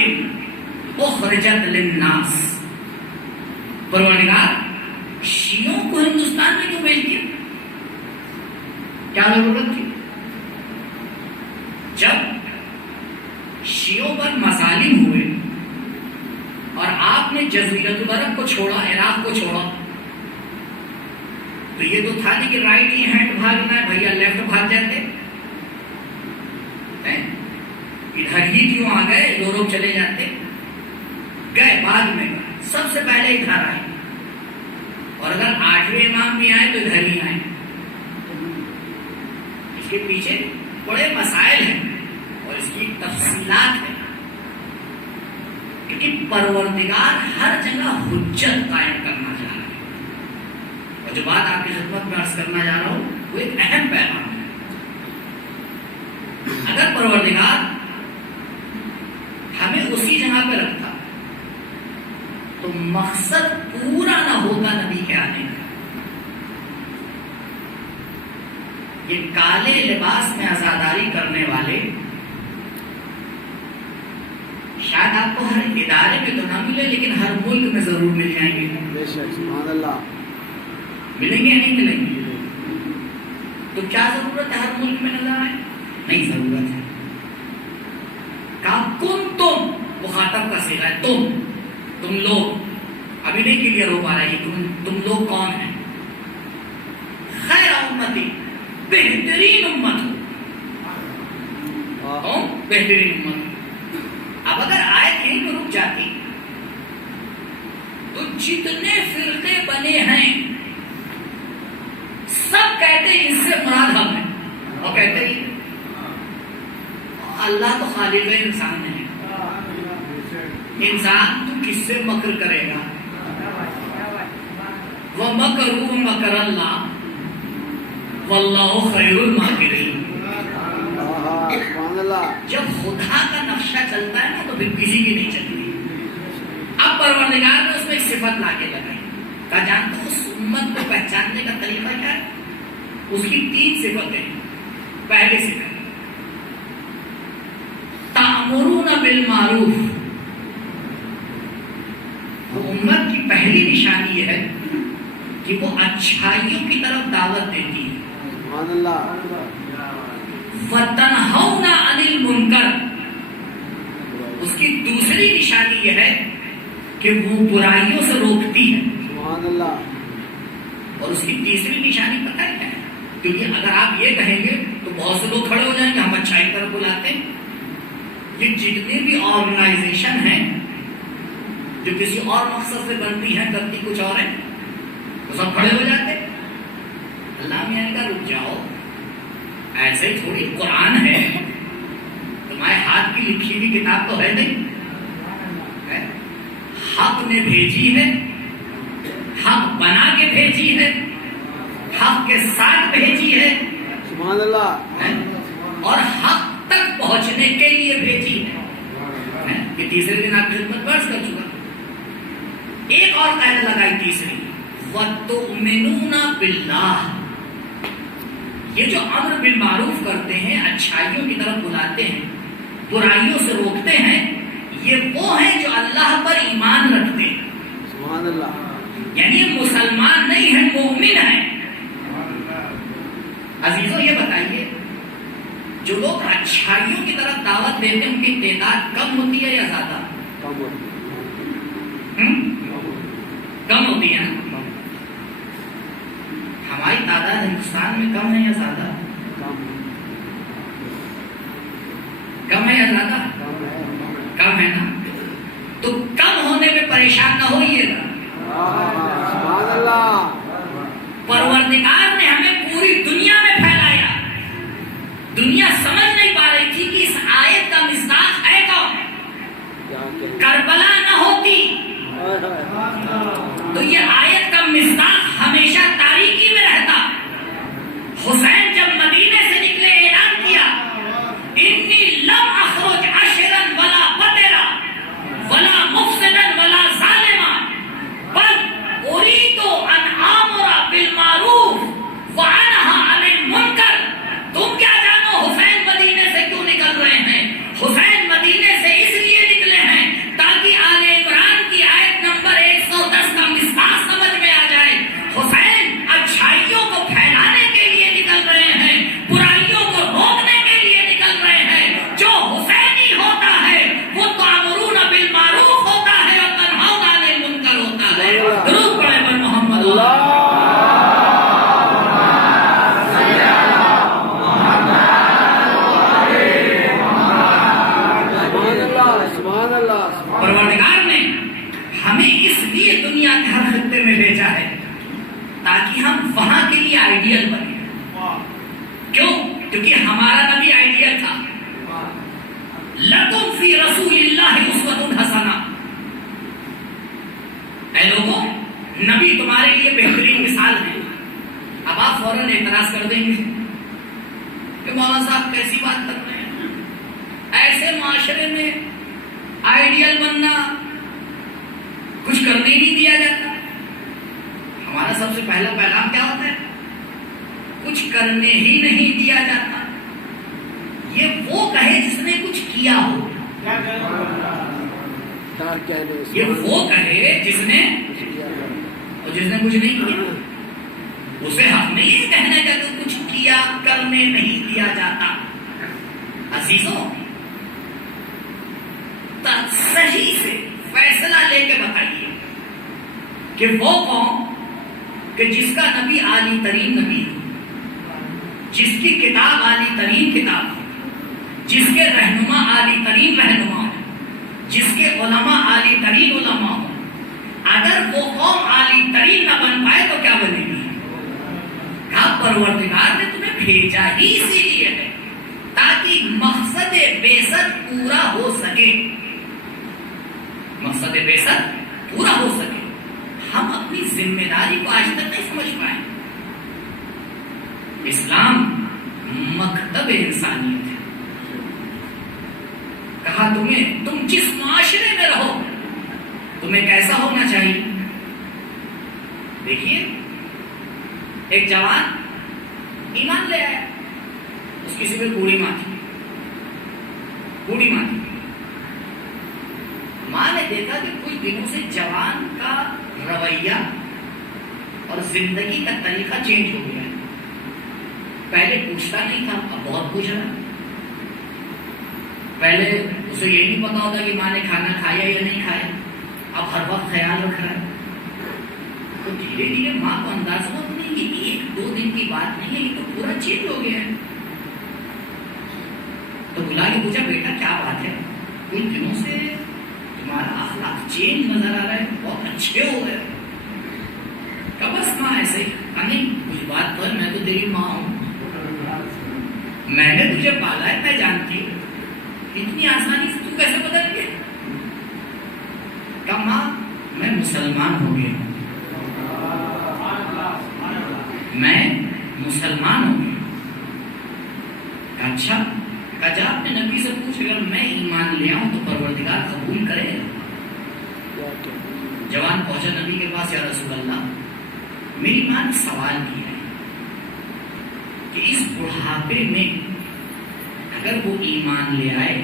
اخرجت للناس. پروردگار شیعوں کو ہندوستان میں کیوں بھیج دیا؟ کیا ضرورت تھی؟ جب شیعوں پر مظالم ہوئے اور آپ نے جزیرۃ العرب کو چھوڑا, عراق کو چھوڑا, تو یہ تو تھا نہیں کہ رائٹ ہی ہینڈ بھاگنا ہے بھیا لیفٹ بھاگ جاتے. ادھر ہی کیوں آ گئے, یورپ چلے جاتے. گئے بعد میں, سب سے پہلے ادھر آئے, اور اگر 8ویں امام بھی آئے تو ادھر ہی آئے. اس کے پیچھے بڑے مسائل ہیں اور اس کی تفصیلات ہیں, کیونکہ پروردگار ہر جگہ حجت قائم کرنا چاہ رہا ہے. اور جو بات آپ کی خدمت میں عرض کرنا جا رہا ہوں وہ ایک اہم پیغام ہے. اگر پروردگار ہمیں اسی جگہ پہ رکھتا تو مقصد پورا نہ ہوتا نبی کے آنے کا. یہ کالے لباس میں عزاداری کرنے والے شاید آپ کو ہر ادارے میں تو نہ ملے, لیکن ہر ملک میں ضرور مل جائیں گے. بے شک. سبحان اللہ. ملیں گے یا نہیں ملیں گے؟ تو کیا ضرورت ہے ہر ملک میں نظر آئے؟ نہیں ضرورت ہے. کہا کن تم, مخاطب کا صیغہ ہے تم لوگ. ابھی نہیں کلیئر ہو پا رہا ہے تم لوگ کون ہیں؟ خیر امتی، بہترین امت ہو. کون؟ بہترین امت. اب اگر آیت یہیں پہ رک جاتی تو جتنے فرقے بنے ہیں سب کہتے ہیں اس سے مراد ہم ہیں. اور کہتے ہیں اللہ تو خالق انسان ہے. انسان تو کس سے مکر کرے گا؟ وَمَكَرُوا مَكَرَ اللَّهِ وَاللَّهُ خَيْرُ الْمَاكِرِينَ. جب خدا کا نقشہ چلتا ہے نا تو پھر کسی کی نہیں چلتی. اب پروردگار نے اس میں ایک صفت لا کے لگائی. کہا جانتے ہو اس امت کو پہچاننے کا طریقہ کیا ہے؟ اس کی 3 صفتیں. پہلی صفت تَأْمُرُونَ بِالْمَعْرُوفِ. امت کی پہلی نشانی یہ ہے کہ وہ اچھائیوں کی طرف دعوت دیتی ہے. سبحان اللہ. وَتَنْهَوْنَ عَنِ الْمُنْكَرِ. اس کی دوسری نشانی یہ ہے کہ وہ برائیوں سے روکتی ہے. سبحان اللہ. اور اس کی تیسری نشانی پتہ ہے کیا ہے؟ کیونکہ اگر آپ یہ کہیں گے تو بہت سے لوگ کھڑے ہو جائیں گے ہم اچھائی کی طرف بلاتے ہیں. یہ جتنے بھی آرگنائزیشن ہیں جو کسی اور مقصد سے بنتی ہیں کرتی کچھ اور ہے وہ سب کھڑے ہو جاتے. اللہ میاں کا رک جاؤ، ایسے تھوڑی قرآن ہے تمہارے ہاتھ کی لکھی ہوئی کتاب تو ہے نہیں. حق نے بھیجی ہے، حق بنا کے بھیجی ہے، حق کے ساتھ بھیجی ہے. سبحان اللہ. اور حق تک پہنچنے کے لیے بھیجی ہے. کہ تیسرے دن آپ خدمت برس کر چکا. ایک اور قاعدہ لگائی تیسری وَتُؤْمِنُونَ بِاللَّهِ. یہ جو امر بالمعروف کرتے ہیں، اچھائیوں کی طرف بلاتے ہیں، برائیوں سے روکتے ہیں، یہ وہ ہیں جو اللہ پر ایمان رکھتے ہیں. سبحان اللہ. یعنی یہ مسلمان نہیں ہیں، مومن ہیں. عزیزوں یہ بتائیے جو لوگ اچھائیوں کی طرف دعوت دیتے ہیں ان کی تعداد کم ہوتی ہے یا زیادہ؟ کم ہوتی ہے نا. ہماری تعداد ہندوستان میں کم ہے یا زیادہ؟ کم ہے یا زیادہ؟ کم ہے نا. تو کم ہونے میں پریشان نہ ہوئیے گا. سبحان اللہ. پروردگار نے ہمیں پوری دنیا میں پھیلایا. دنیا سمجھ نہیں پا رہی تھی کہ اس آیت کا مصداق ہے کون. کربلا نہ ہوتی تو یہ آیت کا مصداق ہمیشہ تاریکی میں رہتا. حسین جب مدینے سے نکلے اعلان کیا انی لم اخرج عشرا ولا بطرا ولا مفسدا ولا ظالما بل اريد ان امر بالمعروف وانهى عن المنکر. تم کیا جانو حسین مدینے سے کیوں نکل رہے ہیں؟ حسین مدینے سے اس لیے نکلے ہیں تاکہ آل عمران کی آیت نمبر 110 کا مصداق سمجھ میں آ جائے. حسین اچھائیوں کو پھیلانے کے لیے نکل رہے ہیں، برائیوں کو روکنے کے لیے نکل رہے ہیں. جو حسینی ہوتا ہے وہ تأمرون بالمعروف ہوتا ہے اور تنہون عن المنکر ہوتا ہے. درود پڑھے پر محمد. اللہ. پروردگار نے ہمیں اس لیے دنیا کے ہر خطے میں بھیجا ہے تاکہ ہم وہاں کے لیے آئیڈیل بنے. کیوں؟ کیونکہ ہمارا نبی آئیڈیل تھا. لَكُمْ فِي رَسُولِ اللَّهِ أُسْوَةٌ حَسَنَةٌ. اے لوگوں، نبی تمہارے لیے بہترین مثال ہے. اب آپ فوراً اعتراض کر دیں گے کہ مولانا صاحب کیسی بات کر رہے ہیں؟ ایسے معاشرے میں آئیڈیل بننا کچھ کرنے نہیں دیا جاتا. ہمارا سب سے پہلا پیغام کیا ہوتا ہے؟ کچھ کرنے ہی نہیں دیا جاتا. یہ وہ کہے جس نے کچھ کیا ہو. یہ وہ کہے جس نے اور جس نے کچھ نہیں کیا. اسے حق نہیں کہنے کا کہ کچھ کیا، کرنے نہیں دیا جاتا. عزیزوں صحیح سے فیصلہ لے کے بتائیے کہ وہ قوم کہ جس کا نبی عالی ترین نبی ہے، جس کی کتاب عالی ترین کتاب ہے، جس کے رہنما عالی ترین رہنما ہے، جس کے علماء عالی ترین علماء ہوں، اگر وہ قوم عالی ترین نہ بن پائے تو کیا بنے گی؟ کہا پروردگار نے تمہیں بھیجا ہی اسی لیے ہے تاکہ مقصد بعثت پورا ہو سکے، مقصد بعثت پورا ہو سکے۔ ہم اپنی ذمہ داری کو آج تک نہیں سمجھ پائے۔ اسلام مکتب انسانیت ہے۔ کہا تم جس معاشرے میں رہو تمہیں کیسا ہونا چاہیے؟ دیکھیے، ایک جوان ایمان لے آیا، اس کی صرف بوڑھی ماں تھی، بوڑھی ماں تھی۔ ماں نے دیکھا کہ کچھ دنوں سے جوان کا رویہ اور زندگی کا طریقہ چینج ہو گیا ہے۔ پہلے پوچھتا نہیں تھا، اب بہت پوچھ رہا ہے۔ پہلے اسے یہ نہیں پتا ہوتا کہ ماں نے کھانا کھایا یا نہیں کھایا، اب ہر وقت خیال رکھ رہا ہے۔ تو دھیرے دھیرے ماں کو اندازہ ہوا نہیں کہ ایک دو دن کی بات نہیں ہے، یہ تو پورا چینج ہو گیا ہے۔ تو بلا کے پوچھا، بیٹا کیا بات ہے؟ کچھ دنوں سے تمہارا اخلاق چینج نظر آ رہا ہے، بہت اچھے ہو گئے۔ کب بس ماں ایسے نہیں، کچھ بات پر میں تو تیری ماں ہوں، میں نے تجھے پالا ہے، میں جانتی ہوں، اتنی آسانی سے تو کیسے بدل گیا؟ کہا ماں میں مسلمان ہو گیا ہوں، میں مسلمان ہو گیا۔ اچھا، کہا جا اپنے نبی سے پوچھ، اگر میں ایمان لے آؤں تو پروردگار قبول کرے گا؟ جوان پہنچا نبی کے پاس، یا رسول اللہ میری ماں نے سوال کیا ہے کہ اس بڑھاپے میں اگر وہ ایمان لے آئے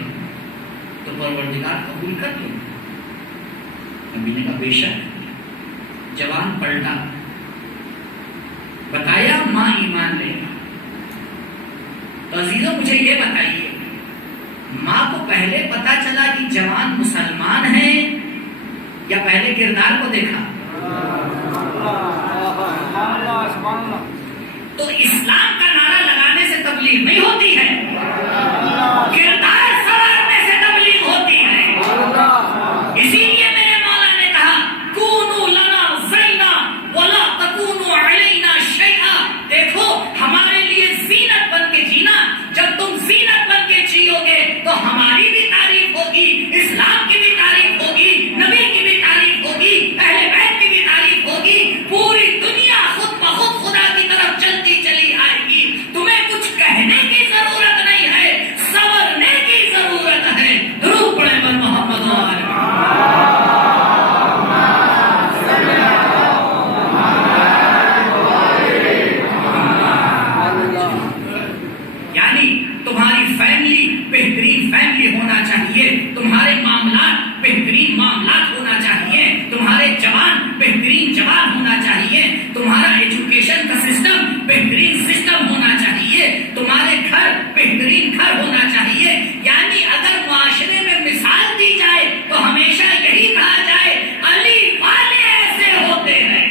تو پروردگار قبول کر لے؟ نبی نے کہا بے شک۔ جوان پلٹا، بتایا ماں ایمان لے گا۔ تو عزیزوں مجھے یہ بتائیے، ماں کو پہلے پتا چلا کہ جوان مسلمان ہے یا پہلے کردار کو دیکھا؟ تو اسلام کا نعرہ لگانے سے تبلیغ نہیں ہوتی ہے، کردار سنوارنے سے تبلیغ ہوتی ہے۔ اسی لیے میرے مولا نے کہا کونوا لنا زینا ولا تکونوا علینا شیئا۔ دیکھو ہمارے لیے زینت بن کے جینا، جب تم زینت بن کے جیو گے تو ہماری بھی تعریف ہوگی، اسلام کی بھی تعریف ہوگی، نبی کی بھی تعریف ہوگی، اہل بیت کی بھی تعریف ہوگی، پوری دنیا خود بخود خدا کی طرف چلتی چلی آئے گی۔ تمہیں کچھ کہنے کی ضرورت نہیں ہے، سنورنے کی ضرورت ہے۔ درود پڑھیں بر محمد و آل یعنی تمہاری فیملی بہترین فیملی ہونا چاہیے، تمہارے معاملات بہترین معاملات ہونا چاہیے، تمہارے جوان بہترین جوان ہونا چاہیے، تمہارا ایجوکیشن کا سسٹم بہترین سسٹم ہونا چاہیے، تمہارے گھر بہترین گھر ہونا چاہیے۔ یعنی اگر معاشرے میں مثال دی جائے تو ہمیشہ یہی کہا جائے علی والے ایسے ہوتے ہیں۔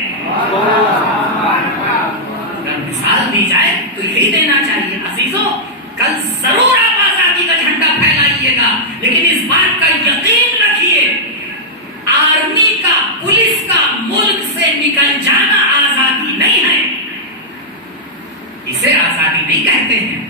اگر مثال دی جائے تو یہی دینا چاہیے۔ عزیزوں کل ضرور آپ آزادی کا جھنڈا پھیلائیے گا، لیکن اس بات کا یقین رکھیے آرمی کا، پولیس کا ملک سے نکل جانا آزادی نہیں ہے، اسے آزادی نہیں کہتے ہیں۔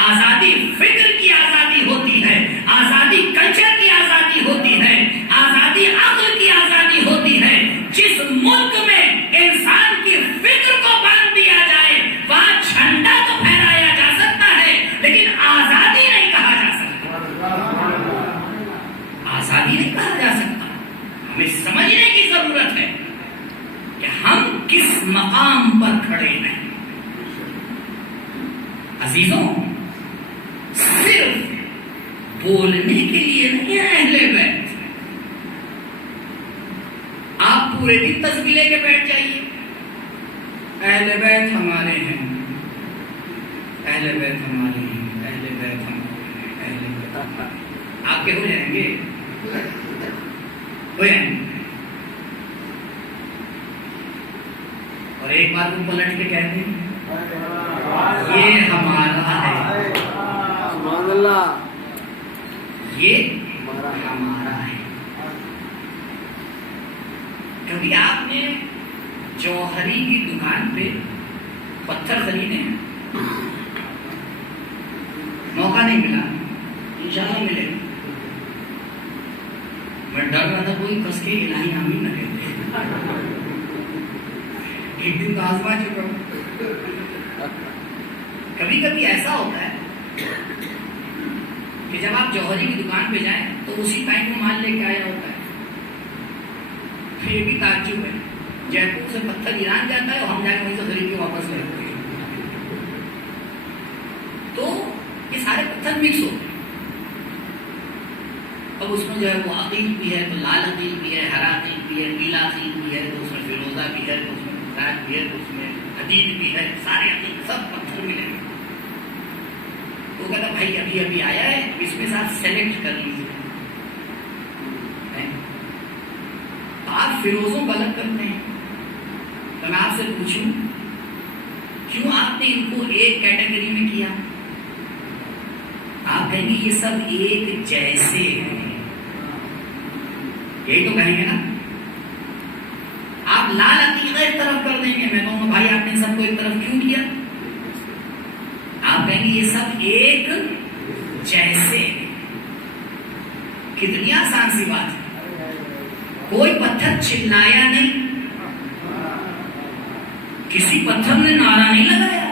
آزادی فکر کی آزادی ہوتی ہے، آزادی کلچر کی آزادی ہوتی ہے، آزادی عقل کی آزادی ہوتی ہے۔ جس ملک میں انسان کی فکر کو باندھ دیا جائے وہاں جھنڈا تو پھیلایا جا سکتا ہے لیکن آزادی نہیں کہا جا سکتا، آزادی نہیں کہا جا سکتا۔ ہمیں سمجھنے کی ضرورت ہے کہ ہم کس مقام پر کھڑے ہیں۔ عزیزوں صرف بولنے کے لیے نہیں ہے اہل بیت، آپ پورے دن تسبیح لے کے بیٹھ جائیے، اہل بیت ہمارے ہیں، اہل بیت ہمارے ہیں، اہل بیت ہمارے ہیں، اہل بیت آپ کے ہو جائیں گے، ہو جائیں گے۔ ایک بار وہ پلٹ کے کہتے ہیں یہ ہمارا ہے، سبحان اللہ، یہ ہمارا ہے۔ کبھی آپ نے جوہری کی دکان پہ پتھر خریدے ہیں؟ موقع نہیں ملا، انشاءاللہ ملے گا۔ میں ڈر رہا تھا کوئی کس کے الہی آمین نہ کہتے، ایک دن تو آزما چکا ہوں۔ کبھی کبھی ایسا ہوتا ہے کہ جب آپ جوہری کی دکان پہ جائیں تو اسی ٹائم میں مال لے کے آیا ہوتا ہے۔ پھر بھی تعجب ہے، جے پور سے پتھر ایران جاتا ہے اور ہم جا کے وہیں سے خرید کے واپس لے آتے ہیں۔ تو یہ سارے پتھر مکس ہوتے ہیں۔ اب اس میں جو ہے وہ عقیق بھی ہے تو لال عقیق بھی ہے، ہرا عقیق بھی ہے، پیلا عقیق بھی ہے، تو اس میں فیروزہ بھی ہے، تو اس میں راج بھی ہے، تو اس میں حدید بھی ہے، سارے عقیق سب پتھر ملیں گے۔ وہ کہتا بھائی ابھی ابھی آیا ہے، اس میں سے آپ سلیکٹ کر لیجیے۔ آپ فیروزوں کو الگ کرتے ہیں، تو میں آپ سے پوچھوں کیوں آپ نے ان کو ایک کیٹیگری میں کیا؟ آپ کہیں گے یہ سب ایک جیسے ہیں، یہی تو کہیں گے نا۔ آپ لال عقیقہ ایک طرف کر دیں گے، میں کہوں گا بھائی آپ نے سب کو ایک طرف کیوں کیا؟ آپ کہیں گے یہ سب ایک جیسے ہیں۔ کتنی آسان سی بات ہے، کوئی پتھر چلایا نہیں، کسی پتھر نے نعرہ نہیں لگایا،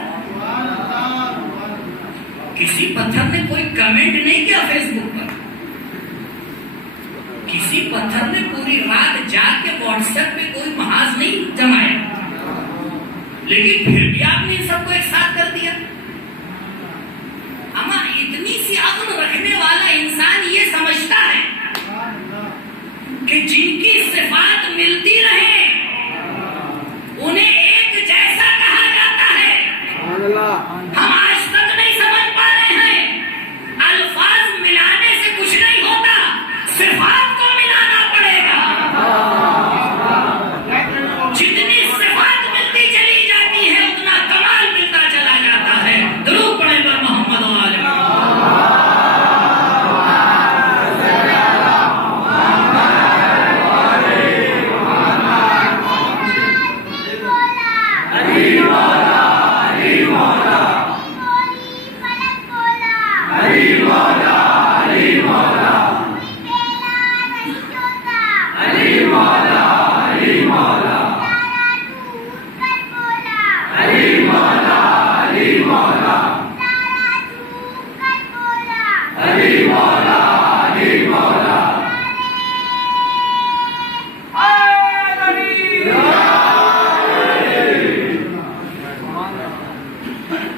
کسی پتھر نے کوئی کمنٹ نہیں کیا فیس بک پر، کسی پتھر نے پوری رات جاگ کے واٹس ایپ پہ کوئی محاذ نہیں جمایا، لیکن پھر بھی آپ نے سب کو ایک ساتھ کر دیا۔ اما اتنی سی عقل رکھنے والا انسان یہ سمجھتا ہے کہ جن کی صفات ملتی رہے انہیں ایک جیسا کہا جاتا ہے۔ ہم آج تک نہیں سمجھ پا رہے ہیں الفاظ ملانے سے کچھ نہیں ہوتا، صفات کو ملانا پڑے گا۔ جتنی صفات ملتی چلی جاتی ہے اتنا کمال ملتا چلا جاتا ہے۔ درود پڑھیں پر محمد و آل محمد۔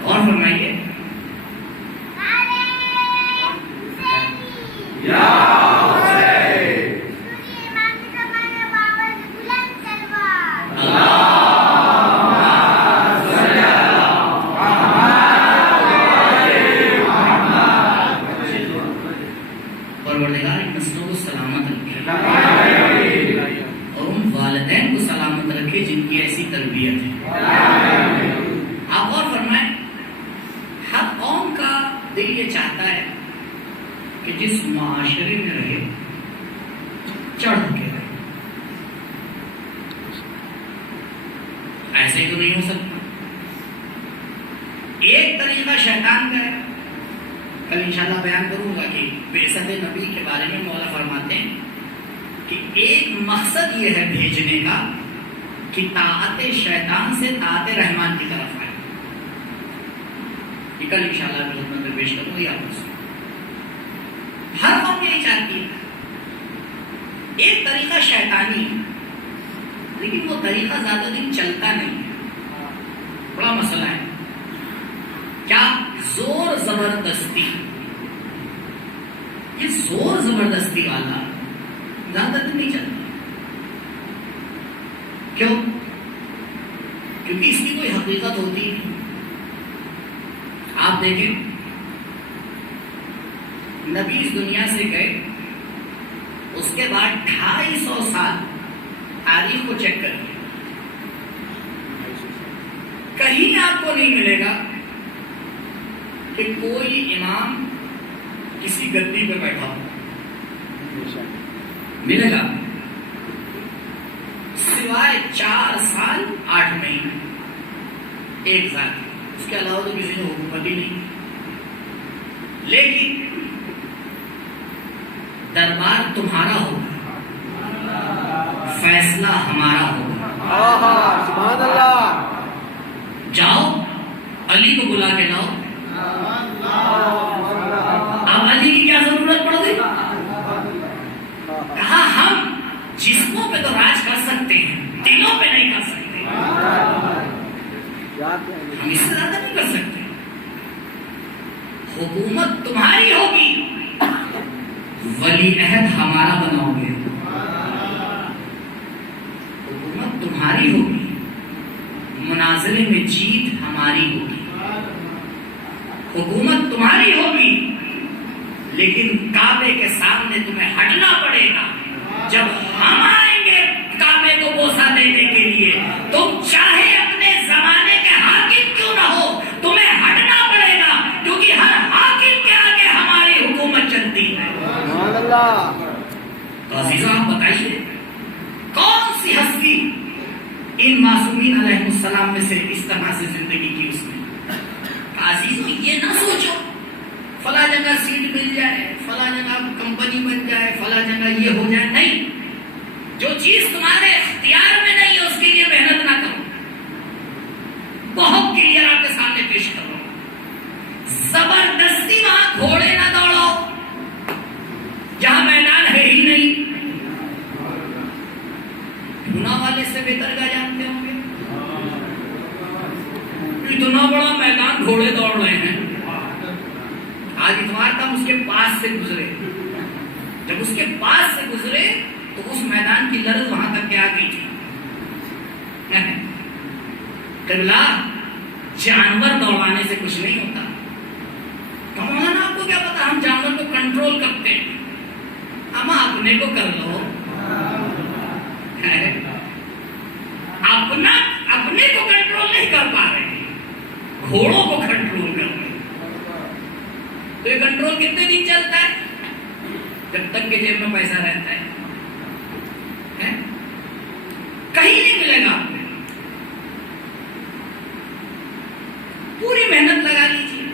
اور فرمائیے پروردگار ان نسلوں کو سلامت رکھے اور ان والدین کو سلامت رکھے جن کی ایسی تربیت ہے۔ آپ اور فرمائیں، ہر قوم کا دل یہ چاہتا ہے کہ جس معاشرے میں رہے چڑھ کے رہے، ایسے ہی تو نہیں ہو سکتا۔ ایک طریقہ شیطان کا ہے، کل انشاءاللہ بیان کروں گا کہ بعثت نبی کے بارے میں مولا فرماتے ہیں کہ ایک مقصد یہ ہے بھیجنے کا کہ طاعت شیطان سے طاعت رحمان کی طرف آئے۔ یہ کل انشاءاللہ خدمت میں پیش کروں گا، یا ہر قوم یہی چاہتی ہے۔ ایک طریقہ شیطانی ہے لیکن وہ طریقہ زیادہ دن چلتا نہیں ہے، بڑا مسئلہ ہے۔ کیا؟ زور زبردستی۔ یہ زور زبردستی والا زیادہ دن نہیں چلتا۔ کیوں؟ کیونکہ اس کی کوئی حقیقت ہوتی نہیں۔ آپ دیکھیں، نبی اس دنیا سے گئے، اس کے بعد 250 سال تاریخ کو چیک کر لیا، کہیں آپ کو نہیں ملے گا کہ کوئی امام کسی گدی پہ بیٹھا ہو، ملے گا سوائے 4 سال 8 مہینے ایک ذات، اس کے علاوہ تو کسی نے حکومت ہی نہیں. لیکن دربار تمہارا ہوگا، فیصلہ ہمارا ہوگا. سبحان اللہ. جاؤ علی کو بلا کے لاؤ. اب علی کی کیا ضرورت پڑ گئی؟ کہا ہم جسموں پہ تو راج کر سکتے ہیں، دلوں پہ نہیں کر سکتے. ہم اس سے زیادہ نہیں کر سکتے. حکومت تمہاری ہوگی، ولی عہد ہمارا بناؤ گے. حکومت تمہاری ہوگی، مناظرے میں جیت ہماری ہوگی. حکومت تمہاری ہوگی، لیکن کعبے کے سامنے تمہیں ہٹنا پڑے گا. جب ہم آئیں گے کعبے کو بوسہ دینے کے لیے، تم چاہے اپنے زمانے کے حاکم کیوں نہ ہو، تمہیں ہٹنا پڑے گا، کیونکہ ہر حاکم کے آگے ہماری حکومت چلتی ہے. سبحان اللہ. تو عزیزوں آپ بتائیے کون سی ہستی ان معصومین علیہ السلام میں سے اس طرح سے زندگی کی اس نے. عزیزوں یہ نہ سوچو فلاں جگہ سیٹ مل جائے، فلاں جگہ کمپنی بن جائے، فلاں جگہ یہ ہو جائے. نہیں، جو چیز تمہارے اختیار میں نہیں ہے اس کے لیے محنت نہ کرو. بہت کلیئر آپ کے سامنے پیش کرو. زبردستی وہاں گھوڑے نہ دوڑاؤ جہاں میدان ہے ہی نہیں. پونا والے سے بہتر کا جانتے ہوں گے، اتنا بڑا میدان گھوڑے دوڑ رہے ہیں. آج اتوار کا اس کے پاس سے گزرے، جب اس کے پاس سے گزرے تو اس میدان کی لرز وہاں تک کیا گئی تھی. قبلہ جانور دوڑانے سے کچھ نہیں ہوتا. مولانا آپ کو کیا پتا، ہم جانور کو کنٹرول کرتے ہیں، ہم اپنے کو کر لو. اپنے کو کنٹرول نہیں کر پا رہے، گھوڑوں کو کنٹرول کر رہے. تو یہ کنٹرول کتنے دن چلتا ہے؟ جب تک کہ جیب میں پیسہ رہتا ہے. کہیں نہیں ملے گا. پوری محنت لگا لیجیے،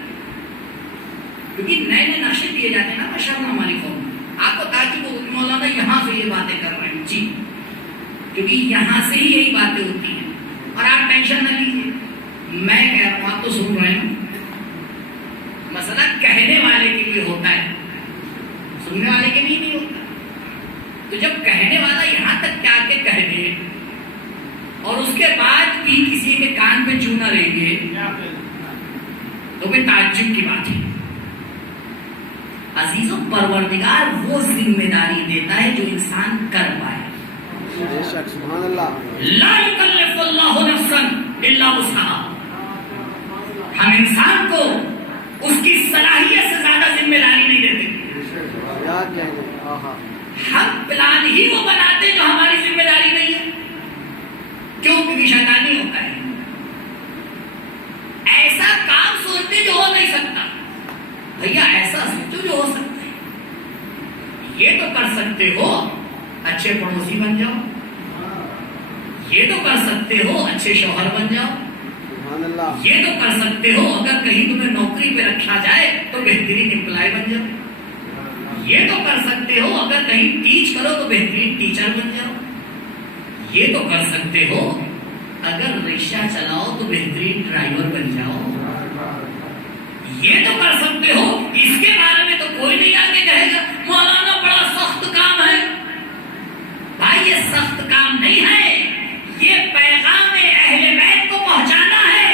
کیونکہ نئے نئے نقشے دیے جاتے ہیں نا ماشاءاللہ ہماری قوم. آپ کو تعجب ہوگا کہ مولانا یہاں سے یہ باتیں کر رہے ہیں. جی، کیونکہ یہاں سے ہی یہی باتیں ہوتی ہیں. اور آپ ٹینشن نہ لیجیے، میں کہہ رہا ہوں آپ تو سن رہے ہیں. مسئلہ کہنے والے کے لیے ہوتا ہے، سننے والے کے لیے نہیں ہوتا. تو جب کہنے والا یہاں تک کیا کے کہہ دے اور اس کے بعد بھی کسی کے کان پہ چو نہ رہیں گے تو پھر تعجب کی بات ہے. عزیزوں، پروردگار وہ ذمہ داری دیتا ہے جو انسان کر پائے. بے شک. سبحان اللہ. لا یکلف اللہ نفسا الا وسعها. ہم انسان کو اس کی صلاحیت سے زیادہ ذمہ داری نہیں دیتے. ہم پلان ہی وہ بناتے جو ہماری ذمہ داری نہیں ہے. کیوں؟ کیونکہ شیطانی ہوتا ہے. ایسا کام سوچتے جو ہو نہیں سکتا. بھیا ایسا سوچو جو ہو سکتا ہے. یہ تو کر سکتے ہو اچھے پڑوسی بن جاؤ، یہ تو کر سکتے ہو اچھے شوہر بن جاؤ، یہ تو کر سکتے ہو اگر کہیں تمہیں نوکری پہ رکھا جائے تو بہترین امپلائی بن جاؤ، یہ تو کر سکتے ہو اگر کہیں ٹیچ کرو تو بہترین ٹیچر بن جاؤ، یہ تو کر سکتے ہو اگر رکشہ چلاؤ تو بہترین ڈرائیور بن جاؤ، یہ تو کر سکتے ہو. اس کے بارے میں تو کوئی نہیں آگے کہے گا مولانا بڑا سخت کام ہے. بھائی یہ سخت کام نہیں ہے، یہ پیغام اہل بیت کو پہنچانا ہے.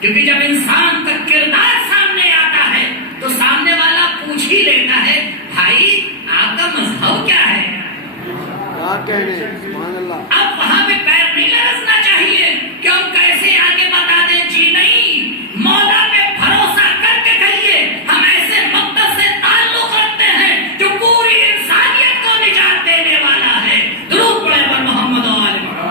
کیونکہ جب انسان کا کردار سامنے آتا ہے تو سامنے والا پوچھ ہی لیتا ہے بھائی آپ کا مذہب کیا ہے. اب وہاں پہ پیر نہیں لرزنا چاہیے کہ ہم کیسے آگے بتا دیں. جی نہیں، مولا پہ بھروسہ کر کے کہیے ہم ایسے مقصد سے تعلق رکھتے ہیں جو پوری انسانیت کو نجات دینے والا ہے. درود پڑھے پر محمد و آل محمد.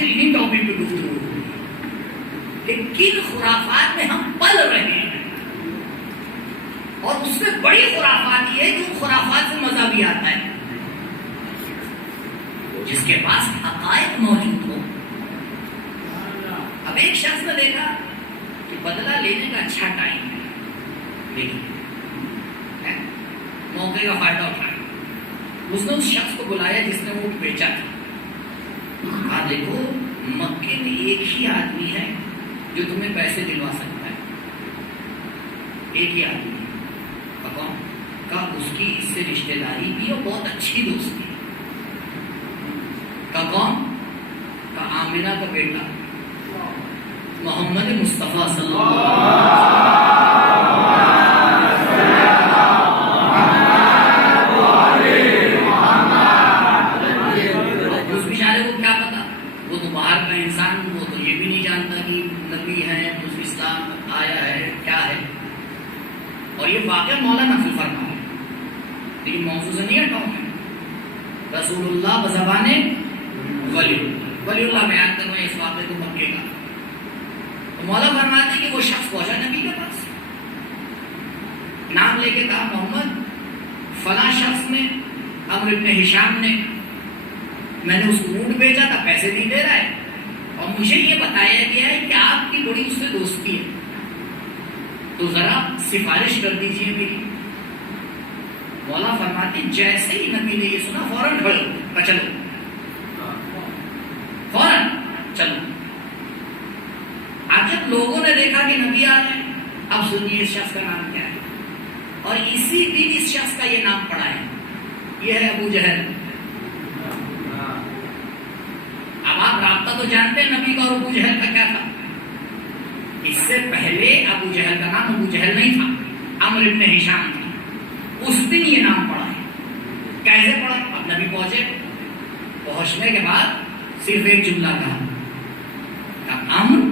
سے انہیں ٹاپک پہ گفتگو کہ کن خرافات میں ہم پل رہے ہیں، اور اس میں بڑی خرافات یہ ہے کہ ان خرافات سے مزہ بھی آتا ہے. جس کے پاس حقائق موجود ہو. اب ایک شخص نے دیکھا کہ بدلہ لینے کا اچھا ٹائم ہے، لیکن موقع کا فائدہ اٹھایا. اس نے اس شخص کو بلایا جس نے اونٹ بیچا تھا. کہا دیکھو مکے میں ایک ہی آدمی ہے جو تمہیں پیسے دلوا سکتا ہے، ایک ہی آدمی. کون؟ کہا اس کی اس سے رشتہ داری بھی اور بہت اچھی دوستی. کہا کون؟ کہا آمنہ کا بیٹا محمد مصطفیٰ صلی اللہ علیہ وسلم. اس بیچارے کو کیا پتا، وہ تو باہر کا انسان، وہ تو یہ بھی نہیں جانتا کہ نبی ہے، اس اسلام آیا ہے کیا ہے. اور یہ واقعہ مولا نقل فرما ہے، لیکن موضوع سے نہیں ہٹاؤں میں. رسول اللہ بزبان ولی اللہ بیان کروں اس واقعے کو مکے کا. تو مولا فرماتے کہ وہ شخص پہنچا نبی کے پاس، نام لے کے کہا محمد فلاں شخص نے، عمرو بن ہشام نے، میں نے اس کو اونٹ بیچا تھا، پیسے نہیں دے رہا ہے، اور مجھے یہ بتایا گیا ہے کہ آپ کی بڑی اس سے دوستی ہے، تو ذرا سفارش کر دیجئے میری. مولا فرماتے جیسے ہی نبی نے یہ سنا فوراً کھڑے ہو، چلو فوراً چلو. اب جب لوگوں نے دیکھا کہ نبی آ رہے ہیں، اب سنیے اس شخص کا نام کیا ہے. اور اسی دن اس شخص کا یہ نام پڑا ہے، یہ ہے ابو جہل. اب آپ رابطہ تو جانتے ہیں نبی کا اور ابو جہل کا کیا تھا. اس سے پہلے ابو جہل کا نام ابو جہل نہیں تھا، عمرو بن ہشام تھا. اس دن یہ نام پڑا ہے. کیسے پڑا؟ اب نبی پہنچے، پہنچنے کے بعد صرف ایک جملہ کہا، عمرو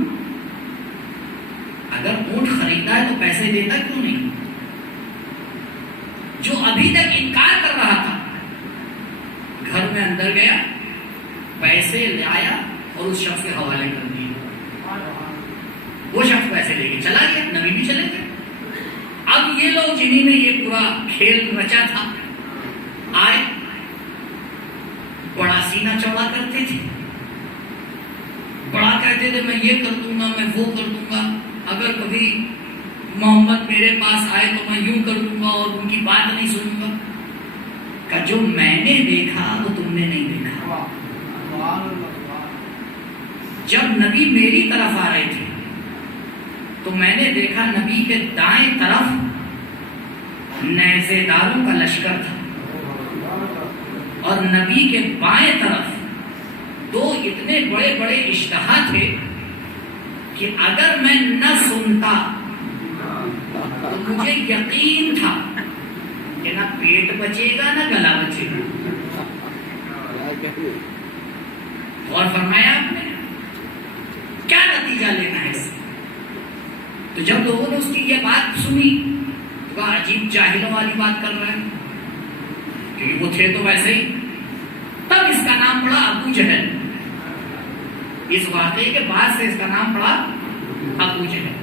اگر اونٹ خریدا ہے تو پیسے دیتا کیوں نہیں؟ جو ابھی تک انکار کر رہا تھا گھر میں اندر گیا، پیسے لے آیا اور اس شخص کے حوالے کر دیے. وہ شخص پیسے لے کے چلا گیا، نبی بھی چلے گئے. اب یہ لوگ جنہیں نے یہ پورا کھیل رچا تھا آئے، بڑا سینہ چوڑا کرتے تھے، بڑا کہتے تھے میں یہ کر دوں گا، میں وہ کر دوں گا، اگر کبھی محمد میرے پاس آئے تو میں یوں کر دوں گا اور ان کی بات نہیں سنوں گا. کہ جو میں نے دیکھا وہ تم نے نہیں دیکھا. جب نبی میری طرف آ رہے تھے تو میں نے دیکھا نبی کے دائیں طرف نیزے داروں کا لشکر تھا، اور نبی کے بائیں طرف دو اتنے بڑے بڑے اشتہا تھے کہ اگر میں نہ سنتا تو مجھے یقین تھا کہ نہ پیٹ بچے گا نہ گلا بچے گا. اور فرمایا آپ نے کیا نتیجہ لینا ہے اس سے. تو جب لوگوں نے اس کی یہ بات سنی تو کہا عجیب جاہلوں والی بات کر رہا ہے، کیونکہ وہ تھے تو ویسے ہی. تب اس کا نام پڑا ابو جہل. اس واقعے کے بعد سے اس کا نام پڑا ابو جہل.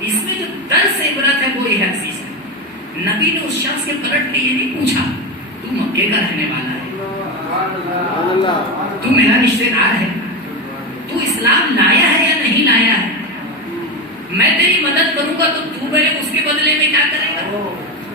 اس میں جو درس عبرت ہے وہ یہ حدیث ہے. نبی نے اس شخص کے پلٹ کے یہ نہیں پوچھا تو مکے کا رہنے والا ہے، تو میرا رشتے دار ہے، تو اسلام لایا ہے یا نہیں لایا ہے، میں تیری مدد کروں گا تو تو میرے اس کے بدلے میں کیا کرے گا.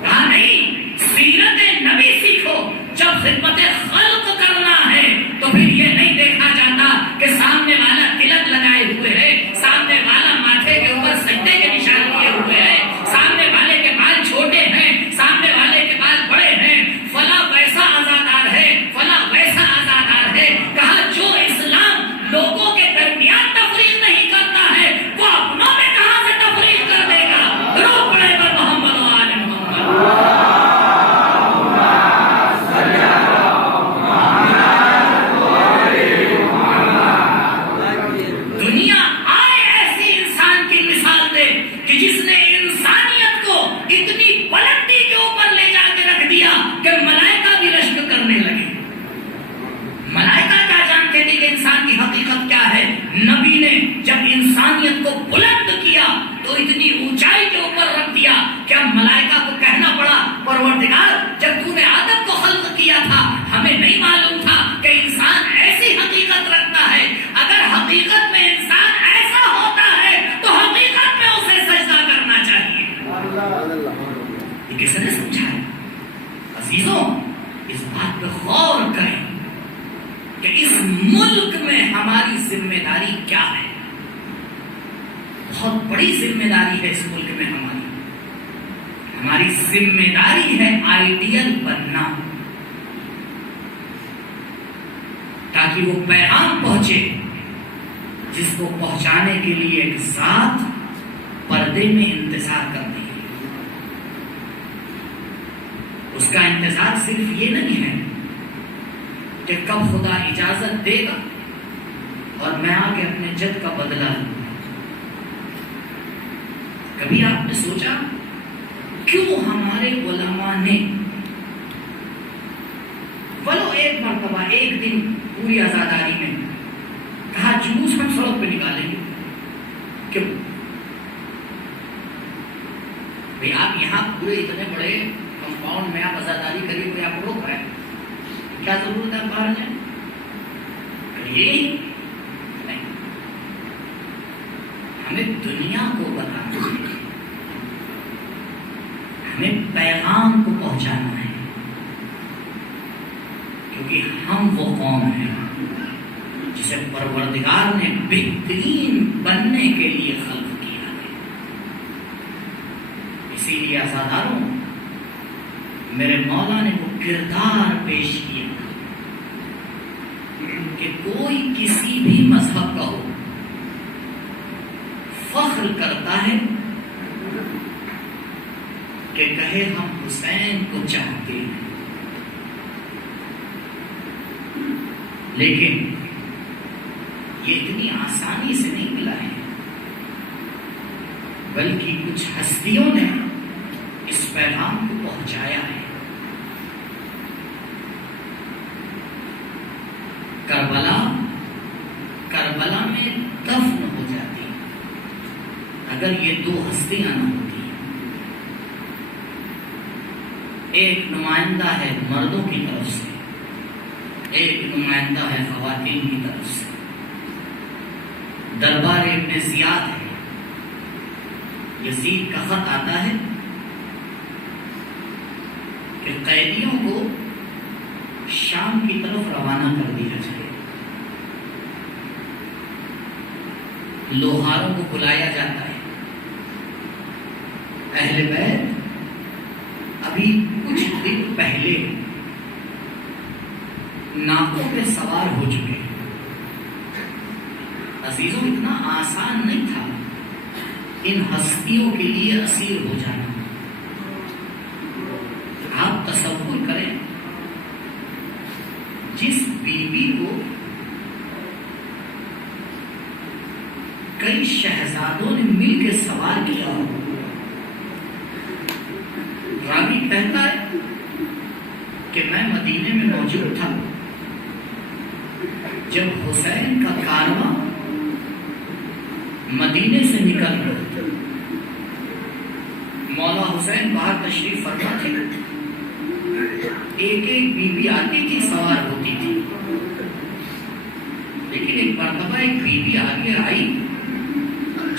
کہا نہیں، سیرت نبی سیکھو. جب خدمت خلق کرنا ہے تو پھر یہ نہیں دیکھا جاتا کہ سامنے والا تلک لگائے ہوئے ہے، سامنے والا ماتھے کے اوپر سجدے کے نشان کیے ہوئے ہے، سامنے والے کے بال چھوٹے ہیں، سامنے والے کے بال بڑے ہیں، فلاں ویسا آزادار ہے، فلاں ویسا آزادار ہے. کہا جو اسلام لوگوں کے درمیان تفریق نہیں کرتا ہے وہ اپنوں میں کہاں سے تفریق کر دے گا. رو پڑے گا محمد و آل محمد. کو بلند کیا تو اتنی اونچائی کے اوپر رکھ دیا کہ اب ملائکہ کو کہنا پڑا پروردگار جب تو نے آدم کو خلق کیا تھا ہمیں نہیں معلوم تھا کہ انسان ایسی حقیقت رکھتا ہے، اگر حقیقت میں انسان ایسا ہوتا ہے تو حقیقت میں اسے سجدہ کرنا چاہیے۔ یہ کس نے سمجھا ہے؟ عزیزوں اس بات پہ غور کریں کہ اس ملک میں ہماری ذمہ داری کیا ہے۔ بہت بڑی ذمہ داری ہے اس ملک میں ہماری ذمہ داری ہے آئیڈیل بننا تاکہ وہ پیغام پہنچے جس کو پہنچانے کے لیے ایک ذات پردے میں انتظار کرتی ہے۔ اس کا انتظار صرف یہ نہیں ہے کہ کب خدا اجازت دے گا اور میں آ کے اپنے جد کا بدلہ لوں۔ کبھی آپ نے سوچا کیوں ہمارے علماء نے ولو ایک مرتبہ ایک دن پوری آزاداری میں کہا جلوس ہم سڑک پہ نکالیں گے؟ کیوں بھئی آپ یہاں پورے اتنے بڑے کمپاؤنڈ میں آپ آزاداری کریے کوئی آپ روک رہا ہے، کیا ضرورت ہے باہر جائیں؟ کریے نہیں، ہمیں دنیا کو بتانا ہے، ہمیں پیغام کو پہنچانا ہے، کیونکہ ہم وہ قوم ہیں جسے پروردگار نے بہترین بننے کے لیے خلق کیا ہے۔ اسی لیے آزاداروں میرے مولا نے وہ کردار پیش کیا کہ کوئی کسی بھی مذہب کا ہو فخر کرتا ہے کہ کہے ہم حسین کو چاہتے ہیں، لیکن یہ اتنی آسانی سے نہیں ملا ہے، بلکہ کچھ ہستیوں نے اس پیغام کو پہنچایا ہے۔ کربلا میں دفن ہو جاتی اگر یہ دو ہستیاں نہ ہوتی۔ ایک نمائندہ ہے مردوں کی طرف سے، ایک نمائندہ ہے خواتین کی طرف سے۔ دربار ابن زیاد ہے، یزید کا خط آتا ہے کہ قیدیوں کو شام کی طرف روانہ کر دیا جائے، لوہاروں کو بلایا جاتا ہے۔ اہل بیت ابھی کچھ دن پہلے ناکوں پہ سوار ہو چکے ہیں۔ عزیزوں اتنا آسان نہیں تھا ان ہستیوں کے لیے اسیر ہو جانا۔ آپ تصور کریں جس بیوی کو کئی شہزادوں نے مل کے سوار کیا ہو، راوی کہتا ہے کہ میں مدینے میں موجود تھا جب حسین کا کارواں مدینے سے نکل رہا تھا۔ مولا حسین باہر تشریف فرما تھے، ایک ایک بیوی آتی تھی سوار ہوتی تھی، لیکن ایک مرتبہ ایک بیوی آگے آئی،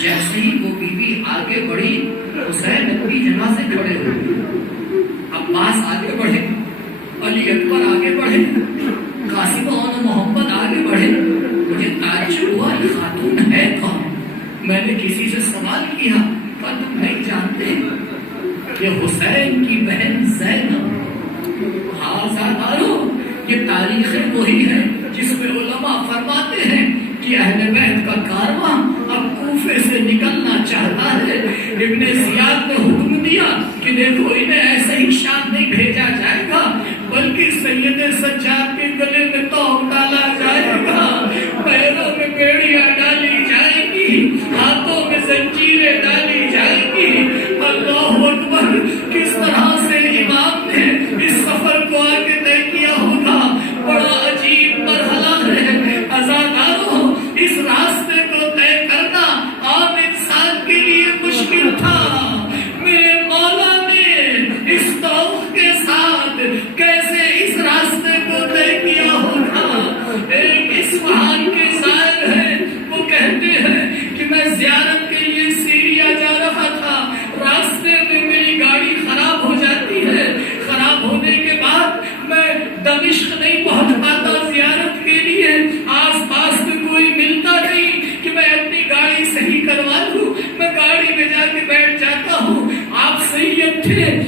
جیسے ہی وہ بیوی آگے بڑھی حسین اپنی جگہ سے کھڑے ہوئے، عباس آگے بڑھے، علی اکبر آگے بڑھے، قاسم اور محمد آگے بڑھے۔ مجھے تعجب ہوا یہ خاتون ہے کون؟ میں نے کسی سے سوال کیا، پر تم نہیں جانتے یہ حسین کی بہن زینب۔ یہ تاریخ وہی ہے جس میں علماء فرماتے ہیں کہ اہل بیت کا کارواں اب کوفے سے نکلنا چاہتا ہے۔ ابن زیاد نے حکم دیا کہ دیکھو انہیں ایسے ہی شام نہیں بھیجا جائے گا، بلکہ سید سجاد کے گلے میں توق ڈالا جائے گا، پیروں میں بیڑیاں ڈالی جائیں گی، ہاتھوں میں زنجیریں ڈالی جائیں گی۔ اللہ اکبر! کس طرح سے امام نے اس سفر کو آگے طے کیا ہوگا، بڑا عجیب مرحلہ ہے۔ عزاداروں، اس راستے کو طے کرنا عام زیارت کے لیے سیریا جا رہا تھا، راستے میں میری گاڑی خراب ہو جاتی ہے، خراب ہونے کے بعد میں دمشق نہیں پہنچ پاتا زیارت کے لیے، آس پاس میں کوئی ملتا نہیں کہ میں اپنی گاڑی صحیح کروا لوں، میں گاڑی میں جا کے بیٹھ جاتا ہوں۔ آپ سید تھے،